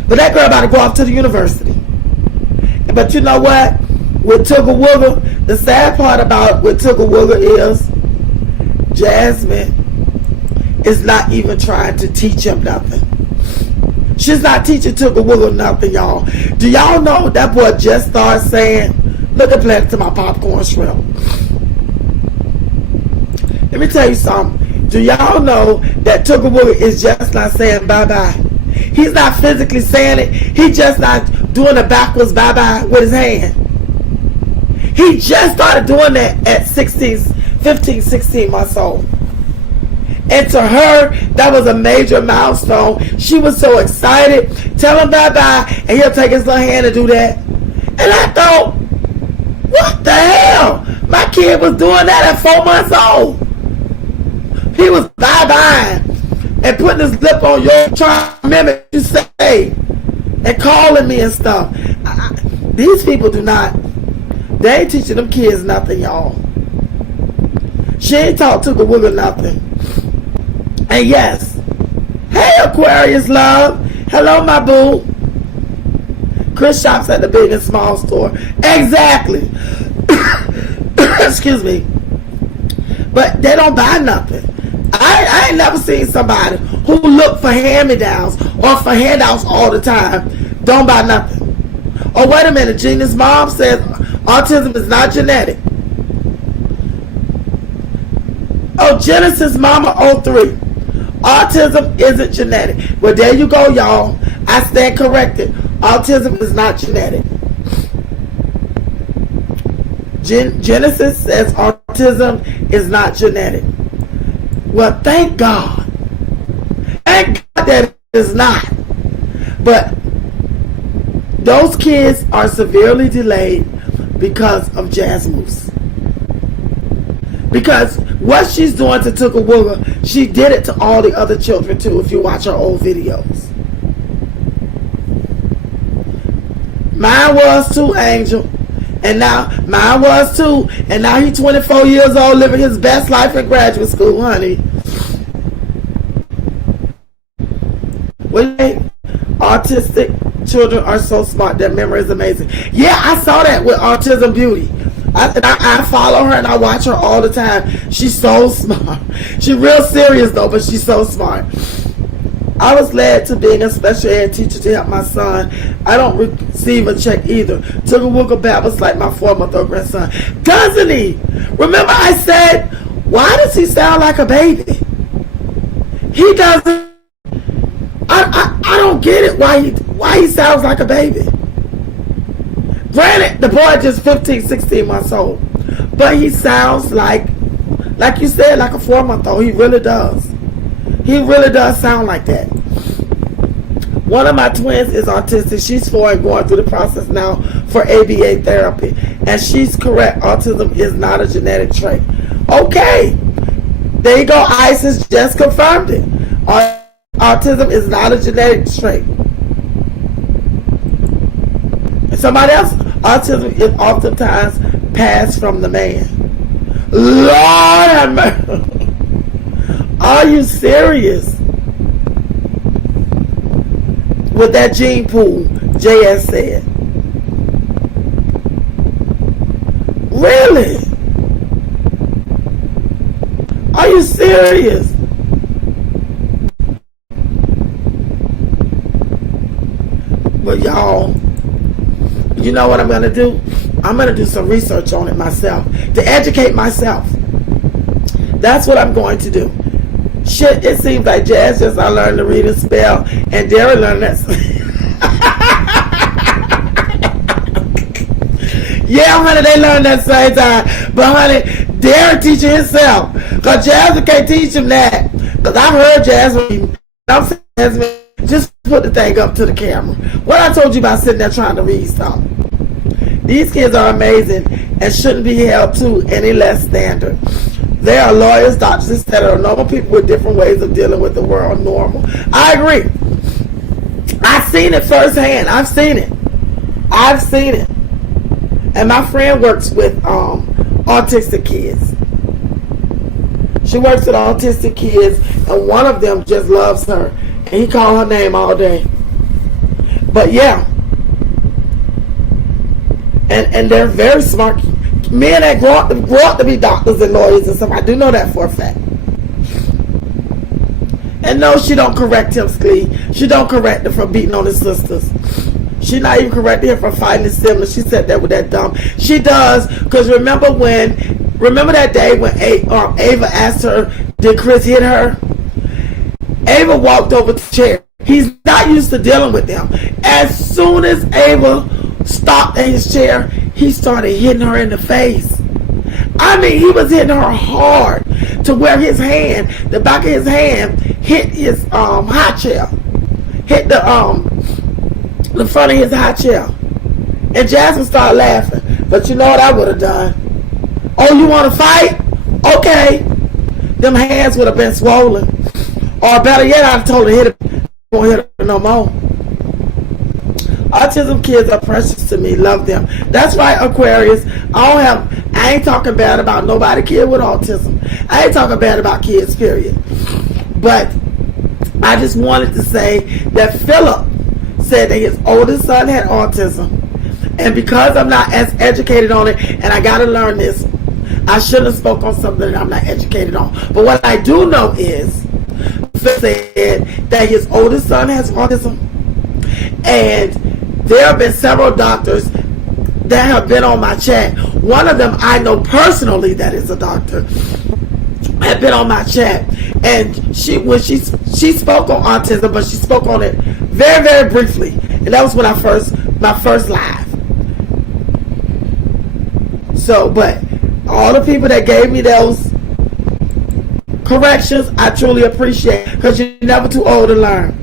But that girl about to go off to the university. But you know what? With Tugga, the sad part about with Tugga is Jasmine is not even trying to teach him nothing. She's not teaching Tugga nothing, y'all. Do y'all know that boy just started saying, look at playing to my popcorn shrimp. Let me tell you something. Do y'all know that Tugga is just not saying bye-bye? He's not physically saying it. He's just not doing a backwards bye-bye with his hand. He just started doing that at 15, 16 months old. And to her, that was a major milestone. She was so excited. Tell him bye-bye, and he'll take his little hand and do that. And I thought, what the hell? My kid was doing that at 4 months old. He was bye-bye and putting his lip on your trying to mimic you say and calling me and stuff. These people do not. They ain't teaching them kids nothing, y'all. She ain't taught Tugga nothing. And yes, hey Aquarius love. Hello my boo. Chris shops at the big and small store. Exactly. Excuse me. But they don't buy nothing. I ain't never seen somebody who look for hand-me-downs or for handouts all the time. Don't buy nothing. Oh, wait a minute. Gina's mom says autism is not genetic. Oh, Genesis Mama 03. Autism isn't genetic. Well, there you go, y'all. I stand corrected. Autism is not genetic. Genesis says autism is not genetic. Well, thank God. Thank God that it is not. But those kids are severely delayed because of Jasmine. Because what she's doing to Tugga, she did it to all the other children too, if you watch her old videos. Mine was too, Angel. And now, mine was too. And now he's 24 years old, living his best life in graduate school, honey. What? Autistic. children are so smart. Their memory is amazing. Yeah, I saw that with Autism Beauty. I follow her and I watch her all the time. She's so smart. She's real serious though, but she's so smart. I was led to being a special ed teacher to help my son. I don't receive a check either. Took a Wooga Babbles like my 4-month-old grandson. Doesn't he? Remember I said, why does he sound like a baby? He doesn't. I don't get it why he sounds like a baby. Granted, the boy just 15, 16 months old. But he sounds like you said, like a 4-month-old. He really does. He really does sound like that. One of my twins is autistic. She's 4 and going through the process now for ABA therapy. And she's correct. Autism is not a genetic trait. Okay. There you go. ISIS just confirmed it. Autism is not a genetic trait. And somebody else, autism is oftentimes passed from the man. Lord have mercy. Are you serious? With that gene pool, JS said. Really? Are you serious? But y'all, you know what I'm going to do? I'm going to do some research on it myself. To educate myself. That's what I'm going to do. Shit, it seems like Jazz just I learned to read and spell, and Darren learned that. Yeah, honey, they learned that same time. But honey, Darren teaching himself. Because Jasmine can't teach him that. Because I've heard Jasmine. I'm saying, Jasmine, just put the thing up to the camera. What I told you about sitting there trying to read something. These kids are amazing and shouldn't be held to any less standard. There are lawyers, doctors, etc. Normal people with different ways of dealing with the world normal. I agree. I've seen it firsthand. I've seen it. And my friend works with autistic kids. She works with autistic kids, and one of them just loves her. And he calls her name all day. But yeah. And they're very smart. Men that grow up to be doctors and lawyers and stuff. I do know that for a fact. And no, she don't correct him, Sklee. She don't correct him for beating on his sisters. She not even correcting him for fighting his siblings. She said that with that dumb. She does, because remember that day when Ava asked her, did Chris hit her? Ava walked over to the chair. He's not used to dealing with them. As soon as Ava stopped in his chair, he started hitting her in the face. I mean, he was hitting her hard to where his hand, the back of his hand, hit his high chair, hit the front of his high chair. And Jasmine started laughing. But you know what I would have done? Oh, you want to fight? Okay. Them hands would have been swollen. Or better yet, I'd have told her, hit it. Won't hit her no more. Autism kids are precious to me. Love them. That's right, Aquarius. I ain't talking bad about nobody kid with autism. I ain't talking bad about kids, period. But I just wanted to say that Philip said that his oldest son had autism. And because I'm not as educated on it, and I got to learn this, I shouldn't have spoke on something that I'm not educated on. But what I do know is, Philip said that his oldest son has autism. And there have been several doctors that have been on my chat. One of them I know personally that is a doctor. Had been on my chat, and when she spoke on autism, but she spoke on it very, very briefly, and that was when my first live. So, but all the people that gave me those corrections, I truly appreciate, because you're never too old to learn.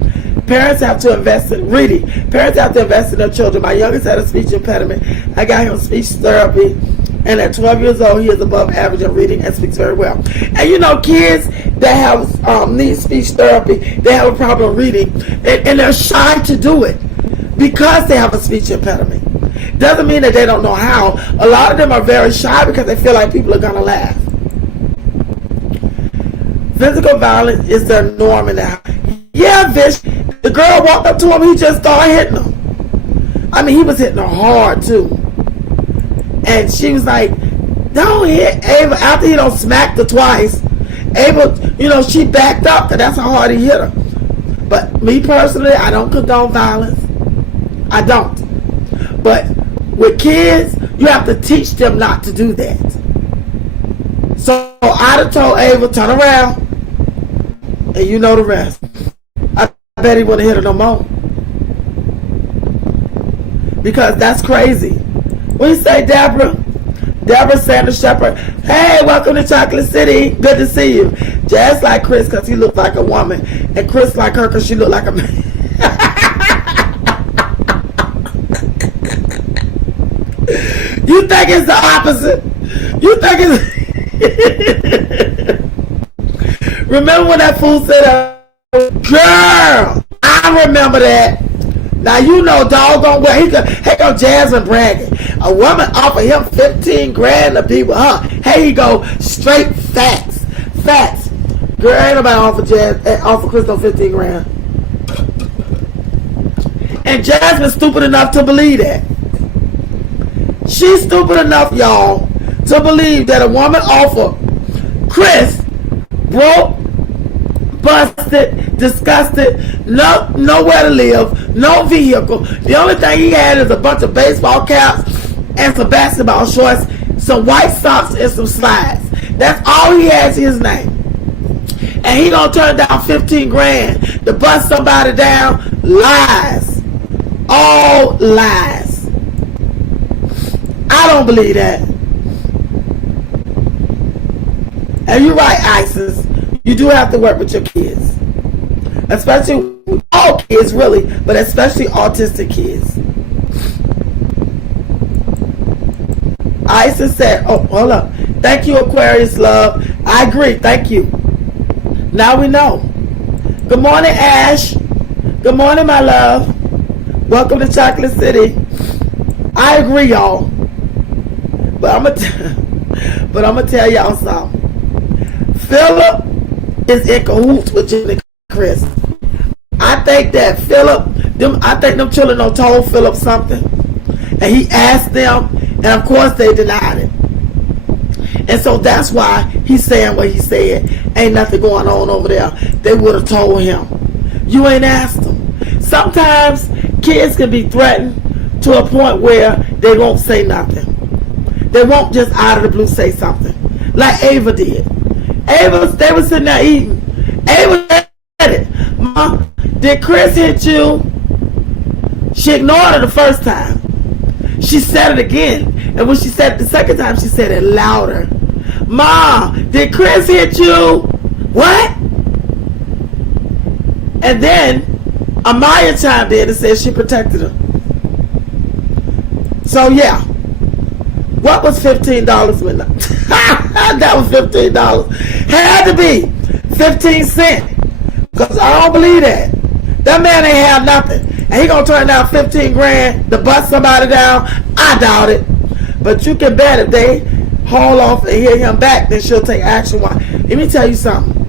Parents have to invest in reading. Parents have to invest in their children. My youngest had a speech impediment. I got him speech therapy. And at 12 years old, he is above average in reading and speaks very well. And you know, kids that have need speech therapy, they have a problem reading. And they're shy to do it because they have a speech impediment. Doesn't mean that they don't know how. A lot of them are very shy because they feel like people are going to laugh. Physical violence is their norm in the house. Yeah, Vish. The girl walked up to him, he just started hitting him. I mean, he was hitting her hard too. And she was like, don't hit Ava. After he don't smacked her twice, Ava, you know, she backed up because that's how hard he hit her. But me personally, I don't condone violence. I don't. But with kids, you have to teach them not to do that. So I'd have told Ava, turn around, and you know the rest. I bet he wouldn't hit her no more. Because that's crazy. What do you say, Deborah? Deborah Sanders Shepherd. Hey, welcome to Chocolate City. Good to see you. Jazz like Chris because he looked like a woman. And Chris like her because she looked like a man. You think it's the opposite? You think it's... Remember when that fool said that? Girl, I remember that. Now you know doggone well here go Jasmine bragging. A woman offered him 15 grand to be with her. Here you go, straight facts. Facts. Girl, ain't nobody offer Chris no 15 grand. And Jasmine's stupid enough to believe that. She's stupid enough, y'all, to believe that a woman offered Chris broke, busted, disgusted, nowhere to live, no vehicle. The only thing he had is a bunch of baseball caps and some basketball shorts, some white socks, and some slides. That's all he has in his name. And he gonna turn down 15 grand to bust somebody down? Lies. All lies. I don't believe that. And you're right, Isis. You do have to work with your kids. Especially all kids, really, but especially autistic kids. Isis said, oh, hold up. Thank you, Aquarius love. I agree. Thank you. Now we know. Good morning, Ash. Good morning, my love. Welcome to Chocolate City. I agree, y'all. But I'm gonna tell y'all something. Philip is in cahoots with Jimmy and Chris. I think that I think them children done told Philip something, and he asked them, and of course they denied it. And so that's why he's saying what he said. Ain't nothing going on over there. They would have told him. You ain't asked them. Sometimes kids can be threatened to a point where they won't say nothing. They won't just out of the blue say something. Like Ava did. They were sitting there eating. Ava said it. Mom, did Chris hit you? She ignored her the first time. She said it again. And when she said it the second time, she said it louder. Mom, did Chris hit you? What? And then Amaya chimed in and said she protected her. So yeah. What was $15 when that was $15? Had to be 15 cents. Because I don't believe that. That man ain't have nothing. And he gonna turn down 15 grand to bust somebody down? I doubt it. But you can bet if they haul off and hit him back, then she'll take action. Why? Let me tell you something.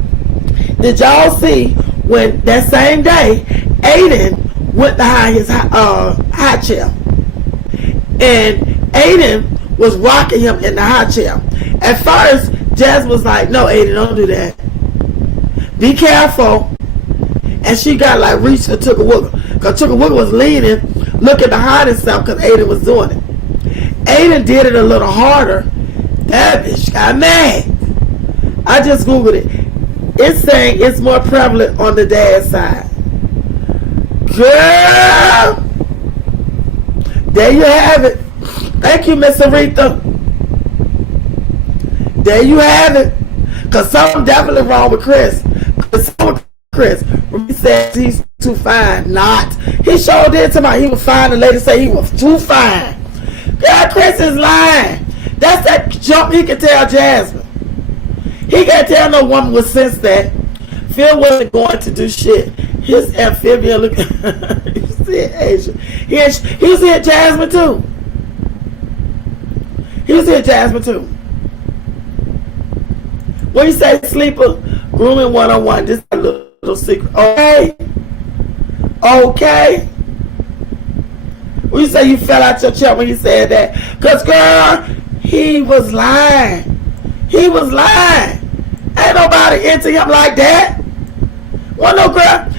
Did y'all see when that same day Aiden went behind his high chair? And Aiden was rocking him in the high chair. At first, Jazz was like, no, Aiden, don't do that. Be careful. And she got like reached for Tooka Wooka. Because Tooka Wooka was leaning, looking behind himself because Aiden was doing it. Aiden did it a little harder. That bitch got mad. I just Googled it. It's saying it's more prevalent on the dad's side. Girl! There you have it. Thank you, Miss Aretha. There you have it. Because something definitely wrong with Chris. Chris, he said he's too fine. Not. He sure did somebody. He was fine. The lady said he was too fine. Yeah, Chris is lying. That's that jump he can tell Jasmine. He can't tell no woman with sense that Phil wasn't going to do shit. His amphibian look. You see it, Asia. He was here, Jasmine too. He was here, Jasmine too. What you say, sleeper? Grooming 101. This is a little secret. Okay. Okay. When you say you fell out your chair when you said that. Because, girl, he was lying. He was lying. Ain't nobody into him like that. Well, no, girl.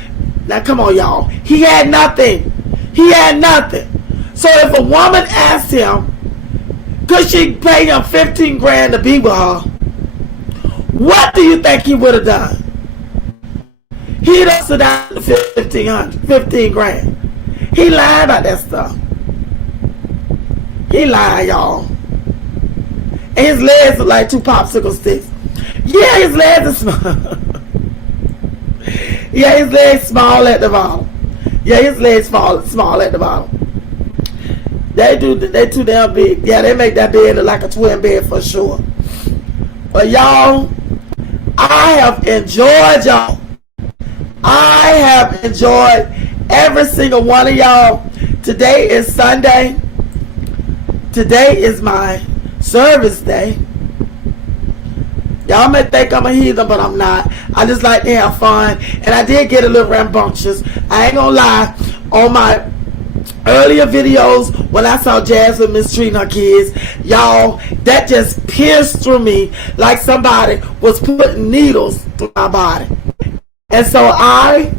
Now, come on, y'all. He had nothing. He had nothing. So if a woman asked him, could she pay him 15 grand to be with her? What do you think he would have done? He'd have sit down to 15 grand. He lied about that stuff. He lied, y'all. And his legs are like 2 popsicle sticks. Yeah, his legs are small. Yeah, his legs small at the bottom. Yeah, his legs small at the bottom. They too damn big. Yeah, they make that bed look like a twin bed for sure. But y'all, I have enjoyed y'all. I have enjoyed every single one of y'all. Today is Sunday. Today is my service day. Y'all may think I'm a heathen, but I'm not. I just like to have fun. And I did get a little rambunctious. I ain't gonna lie. On my earlier videos, when I saw Jasmine mistreating her kids, y'all, that just pierced through me like somebody was putting needles through my body. And so I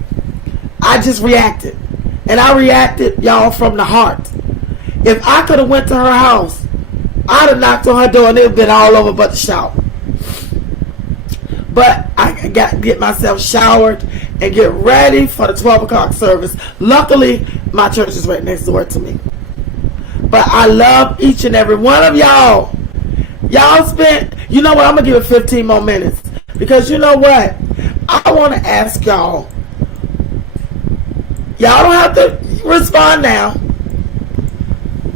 just reacted. And I reacted, y'all, from the heart. If I could have went to her house, I'd have knocked on her door and it would have been all over but the shout. But I got to get myself showered and get ready for the 12 o'clock service. Luckily, my church is right next door to me. But I love each and every one of y'all. Y'all spent, you know what, I'm going to give it 15 more minutes. Because you know what? I want to ask y'all. Y'all don't have to respond now.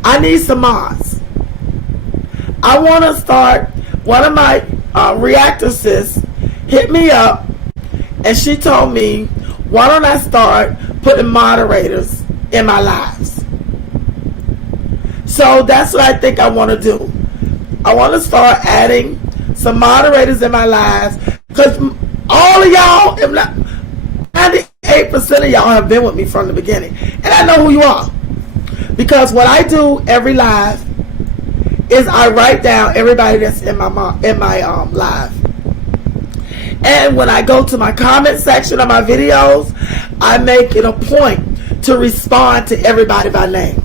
I need some mods. I want to start, one of my reactor sis hit me up and she told me, why don't I start putting moderators in my lives? So that's what I think I want to do. I want to start adding some moderators in my lives because all of y'all, if not 98% of y'all have been with me from the beginning. And I know who you are. Because what I do every live is I write down everybody that's in my live. And when I go to my comment section of my videos, I make it a point to respond to everybody by name.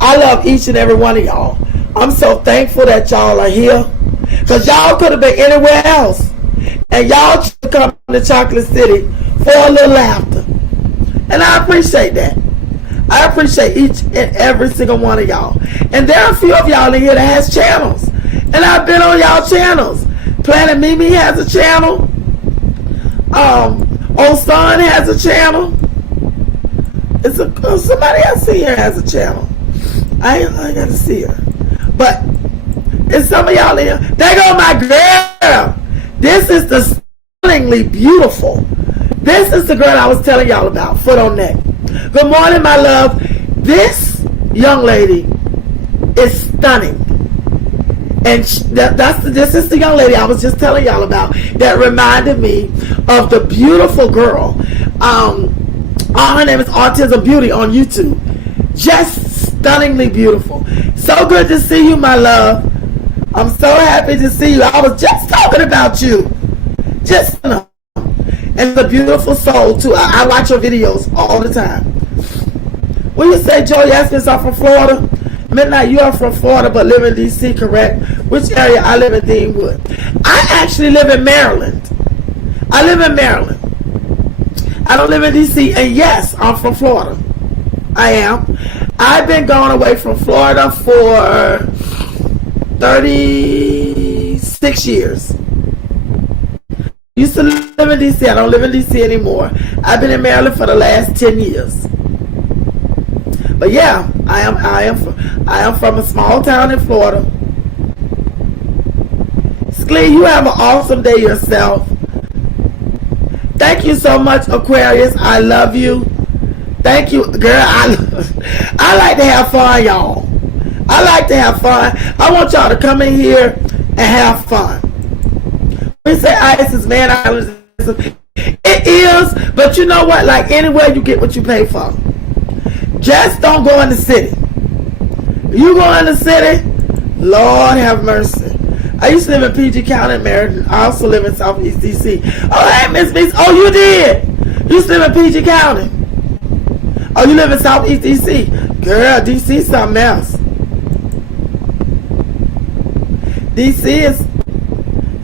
I love each and every one of y'all. I'm so thankful that y'all are here. Because y'all could have been anywhere else. And y'all should come to Chocolate City for a little laughter. And I appreciate that. I appreciate each and every single one of y'all. And there are a few of y'all in here that has channels. And I've been on y'all channels. Planet Mimi has a channel. Old Son has a channel. It's somebody else here has a channel. I ain't got to see her. But it's some of y'all in here. There go my girl. This is the stunningly beautiful. This is the girl I was telling y'all about. Foot on neck. Good morning, my love. This young lady is stunning. And this is the young lady I was just telling y'all about that reminded me of the beautiful girl. Her name is Autism Beauty on YouTube. Just stunningly beautiful. So good to see you, my love. I'm so happy to see you. I was just talking about you. Just, you know. And the beautiful soul, too. I watch your videos all the time. When you say Joe Yasmin are from Florida, Midnight, you are from Florida but live in D.C., correct? Which area? I live in Deanwood. I actually live in Maryland. I live in Maryland. I don't live in D.C. And yes, I'm from Florida. I am. I've been going away from Florida for 36 years. Used to live in D.C. I don't live in D.C. anymore. I've been in Maryland for the last 10 years. But yeah, I am from a small town in Florida. Sklee, you have an awesome day yourself. Thank you so much, Aquarius. I love you. Thank you, girl. I like to have fun, y'all. I like to have fun. I want y'all to come in here and have fun. We say ice is man island. It is, but you know what? Like anywhere you get what you pay for. Just don't go in the city. You go in the city, Lord have mercy. I used to live in PG County, Maryland. I also live in Southeast DC. Oh, hey, Miss Beast. Oh, you did. You used to live in PG County. Oh, you live in Southeast DC. Girl, DC is something else. DC is,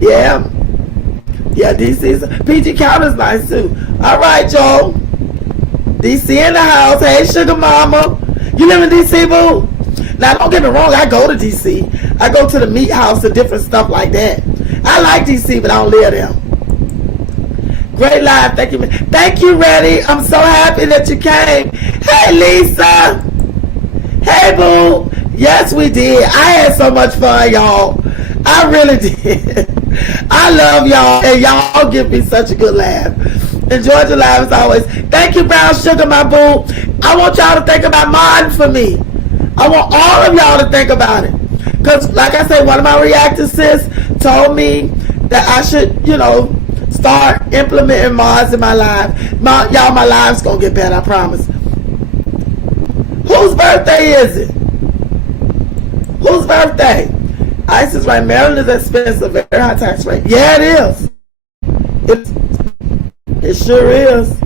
yeah. Yeah, DC is, PG County is nice too. All right, Joe. DC in the house. Hey, sugar mama. You live in DC, boo? Now, don't get me wrong. I go to DC. I go to the meat house and different stuff like that. I like DC, but I don't live there. Great live. Thank you. Thank you, Reddy. I'm so happy that you came. Hey, Lisa. Hey, boo. Yes, we did. I had so much fun, y'all. I really did. I love y'all, and y'all give me such a good laugh. Enjoy the live as always. Thank you, Brown Sugar, my boo. I want y'all to think about mine for me. I want all of y'all to think about it. Because, like I said, one of my reactor sis told me that I should, start implementing mods in my life. Y'all, my live's going to get better, I promise. Whose birthday is it? Whose birthday? Ice is right. Maryland is expensive. Very high tax rate. Yeah, it is. It sure is.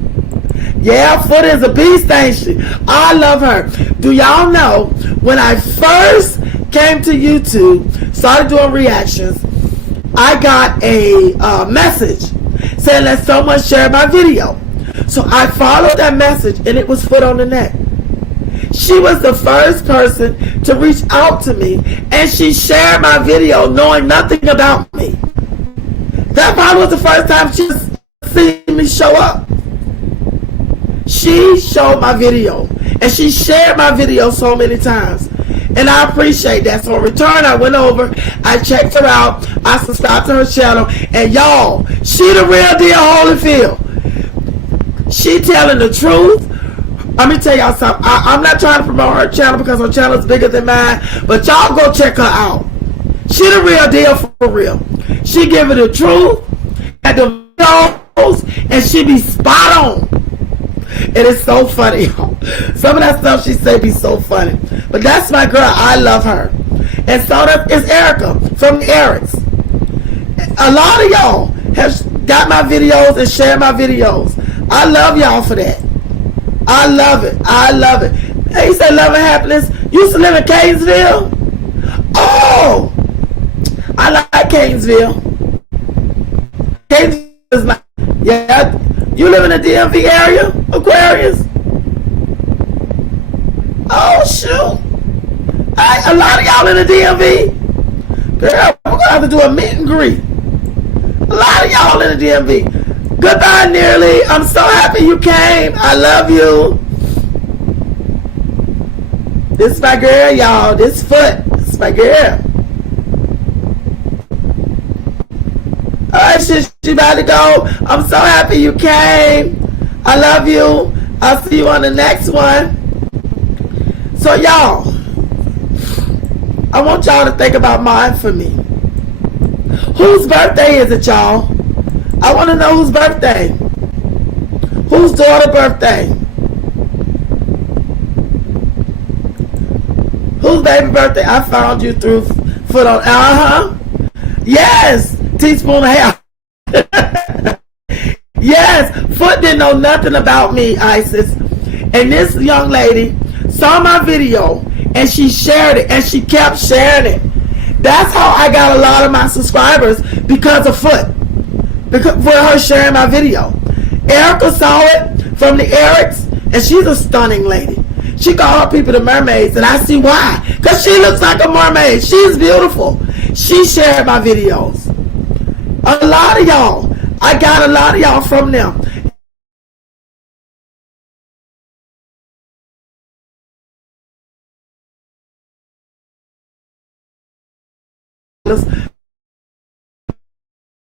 Yeah, Foot is a beast, ain't she? I love her. Do y'all know, when I first came to YouTube, started doing reactions, I got a message saying that someone shared my video. So I followed that message, and it was Foot on the Net. She was the first person to reach out to me, and she shared my video knowing nothing about me. That probably was the first time she's seen me show up. She showed my video, and she shared my video so many times, and I appreciate that. So in return, I went over, I checked her out, I subscribed to her channel, and y'all, she the real deal Holyfield. She telling the truth. Let me tell y'all something. I'm not trying to promote her channel because her channel is bigger than mine, but y'all go check her out. She the real deal for real. She giving the truth at the videos, and she be spot on. It is so funny, y'all. Some of that stuff she say be so funny. But that's my girl. I love her. And so is Erica from the Erics. A lot of y'all have got my videos and shared my videos. I love y'all for that. I love it. I love it. Hey, you say love and happiness. You used to live in Canesville? Oh! I like Canesville. Canesville is nice. Yeah. You live in the DMV area? Aquarius? Oh, shoot. A lot of y'all in the DMV. Girl, we're going to have to do a meet and greet. A lot of y'all in the DMV. Goodbye, Nearly. I'm so happy you came. I love you. This is my girl, y'all. This Foot. This is my girl. Alright, she about to go. I'm so happy you came. I love you. I'll see you on the next one. So, y'all, I want y'all to think about mine for me. Whose birthday is it, y'all? I want to know whose birthday. Whose daughter's birthday? Whose baby birthday? I found you through Foot on. Yes. Teaspoon of hair. Yes. Foot didn't know nothing about me, Isis. And this young lady saw my video and she shared it and she kept sharing it. That's how I got a lot of my subscribers, because of Foot. Because for her sharing my video. Erica saw it from the Erics, and she's a stunning lady. She called her people the mermaids, and I see why. Because she looks like a mermaid. She's beautiful. She shared my videos. A lot of y'all. I got a lot of y'all from them.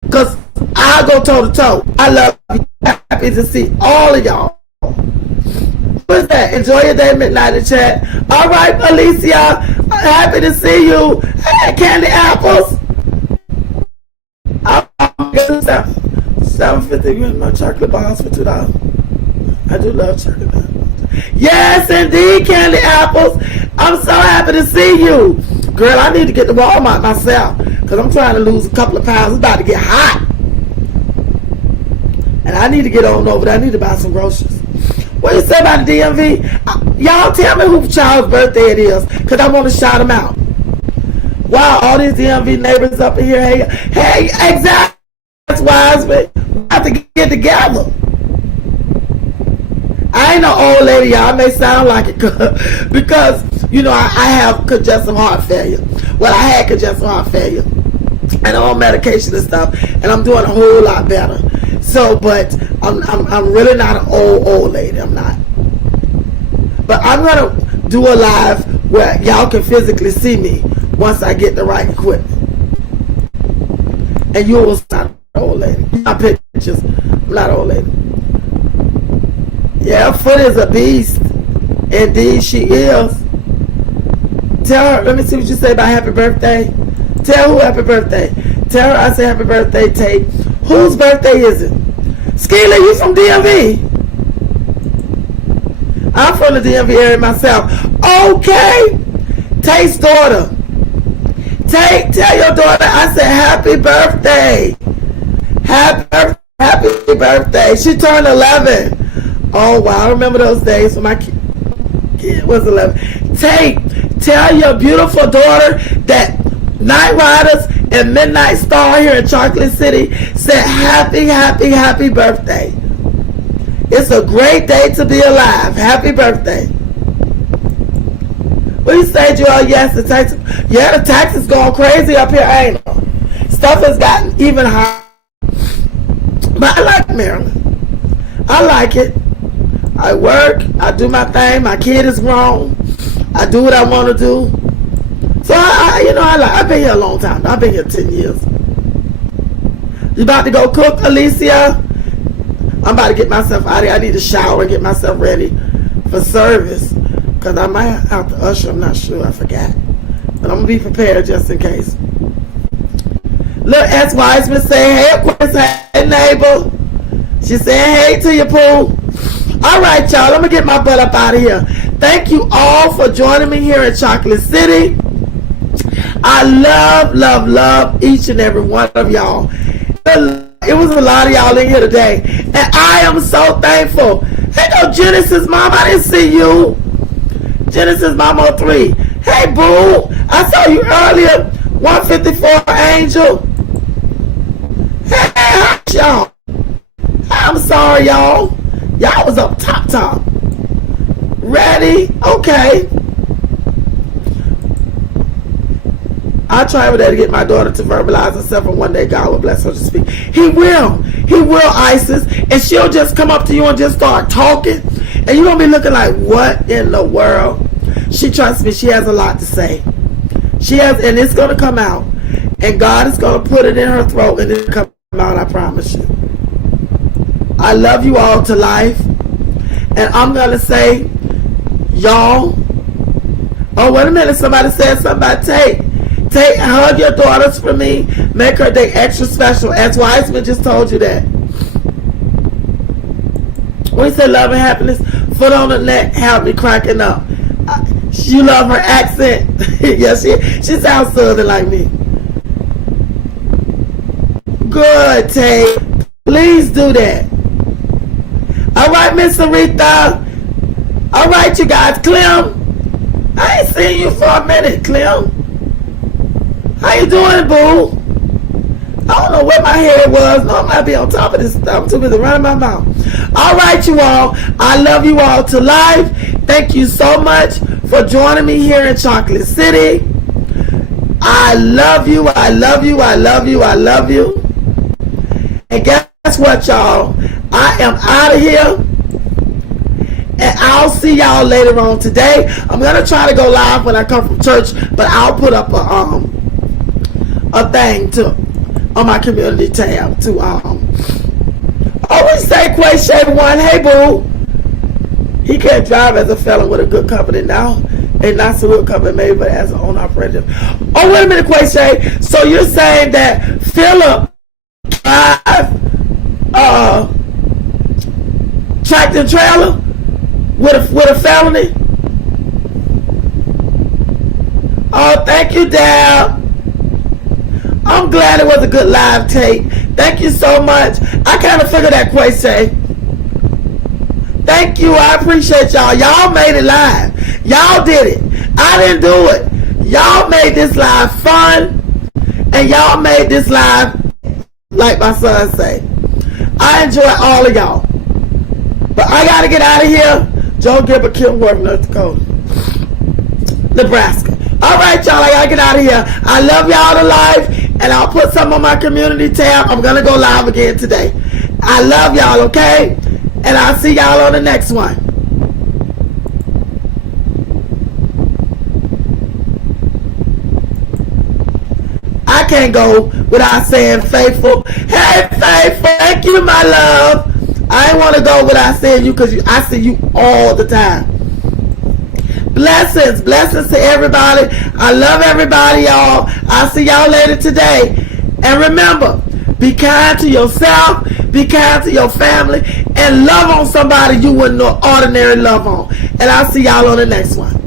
Because I'll go toe to toe. I love you. Happy to see all of y'all. What's that? Enjoy your day, midnight in chat. All right, Alicia. Happy to see you. Hey, candy apples. I'm getting $7.50 with my chocolate bars for $2. I do love chocolate bars. Yes, indeed, Candy Apples. I'm so happy to see you. Girl, I need to get to Walmart myself because I'm trying to lose a couple of pounds. It's about to get hot. And I need to get on over there. I need to buy some groceries. What do you say about the DMV? Y'all tell me who child's birthday it is because I want to shout them out. Wow, all these DMV neighbors up in here. Hey, exactly. That's Wiseman. We have to get together. I ain't no old lady, y'all. I may sound like it because, you know, I have congestive heart failure. Well, I had congestive heart failure. And I'm on medication and stuff. And I'm doing a whole lot better. So, but I'm really not an old lady. I'm not. But I'm going to do a live where y'all can physically see me once I get the right equipment. And you will not an old lady. My pictures. I'm not an old lady. Yeah, Foot is a beast. Indeed, she is. Tell her, let me see what you say about happy birthday. Tell who happy birthday. Tell her I say happy birthday, Tate. Whose birthday is it? Skeela, you from DMV? I'm from the DMV area myself. Okay. Tate's daughter. Tate, tell your daughter I said happy birthday. Happy birthday. She turned 11. Oh, wow. I remember those days when my kid was 11. Tate, tell your beautiful daughter that Night Riders and Midnight Star here in Chocolate City said happy birthday. It's a great day to be alive. Happy birthday. What do you say, Joel? Yes, the tax is going crazy up here, ain't it? Stuff has gotten even higher. But I like Maryland. I like it. I work. I do my thing. My kid is grown. I do what I want to do. So I've been here a long time. I've been here 10 years. You about to go cook, Alicia? I'm about to get myself out of here. I need to shower and get myself ready for service. Because I might have to usher. I'm not sure. I forgot. But I'm going to be prepared just in case. Look, S. Wiseman saying, hey, of course, hey, neighbor. She's saying, hey to you, Pooh. All right, y'all. I'm going to get my butt up out of here. Thank you all for joining me here in Chocolate City. I love each and every one of y'all. It was a lot of y'all in here today. And I am so thankful. Hey, no, Genesis Mom. I didn't see you. Genesis Mom 03. Hey, boo. I saw you earlier. 154 Angel. Hey, hi, y'all. I'm sorry, y'all. Y'all was up top. Ready? Okay. I'll try every day to get my daughter to verbalize herself, and one day God will bless her to speak. He will, Isis, and she'll just come up to you and just start talking, and you're going to be looking like, what in the world? She trusts me. She has a lot to say. She has, and it's going to come out, and God is going to put it in her throat, and it'll come out, I promise you. I love you all to life, and I'm going to say, y'all, oh, wait a minute, somebody said something about Tate. Tate, hug your daughters for me. Make her day extra special. As Wiseman just told you that. When he said love and happiness, foot on the neck, have me cracking up. You love her accent. Yes, she sounds southern like me. Good, Tate. Please do that. All right, Miss Aretha. All right, you guys. Clem, I ain't seen you for a minute, Clem. How you doing, boo? I don't know where my hair was. No, I might be on top of this stuff. I'm too busy running my mouth. All right, you all. I love you all to life. Thank you so much for joining me here in Chocolate City. I love you. I love you. I love you. I love you. And guess what, y'all? I am out of here. And I'll see y'all later on today. I'm going to try to go live when I come from church, but I'll put up a thing on my community tab to always say Quay Shaver One. Hey, boo. He can't drive as a felon with a good company now. And not so good company maybe, but as an own operator. Oh, wait a minute, Quay Shay. So you're saying that Philip drive tractor trailer With a felony? Oh, thank you, Dal. I'm glad it was a good live take. Thank you so much. I kind of figured that, Quayce. Thank you. I appreciate y'all. Y'all made it live. Y'all did it. I didn't do it. Y'all made this live fun. And y'all made this live, like my son say. I enjoy all of y'all. But I got to get out of here. Joe Gilbert, Kenworth, North Dakota. Nebraska. All right, y'all. I got to get out of here. I love y'all to life. And I'll put some on my community tab. I'm going to go live again today. I love y'all, okay? And I'll see y'all on the next one. I can't go without saying Faithful. Hey, Faithful. Thank you, my love. I ain't want to go without saying you because I see you all the time. Blessings. Blessings to everybody. I love everybody, y'all. I'll see y'all later today. And remember, be kind to yourself, be kind to your family, and love on somebody you wouldn't ordinarily love on. And I'll see y'all on the next one.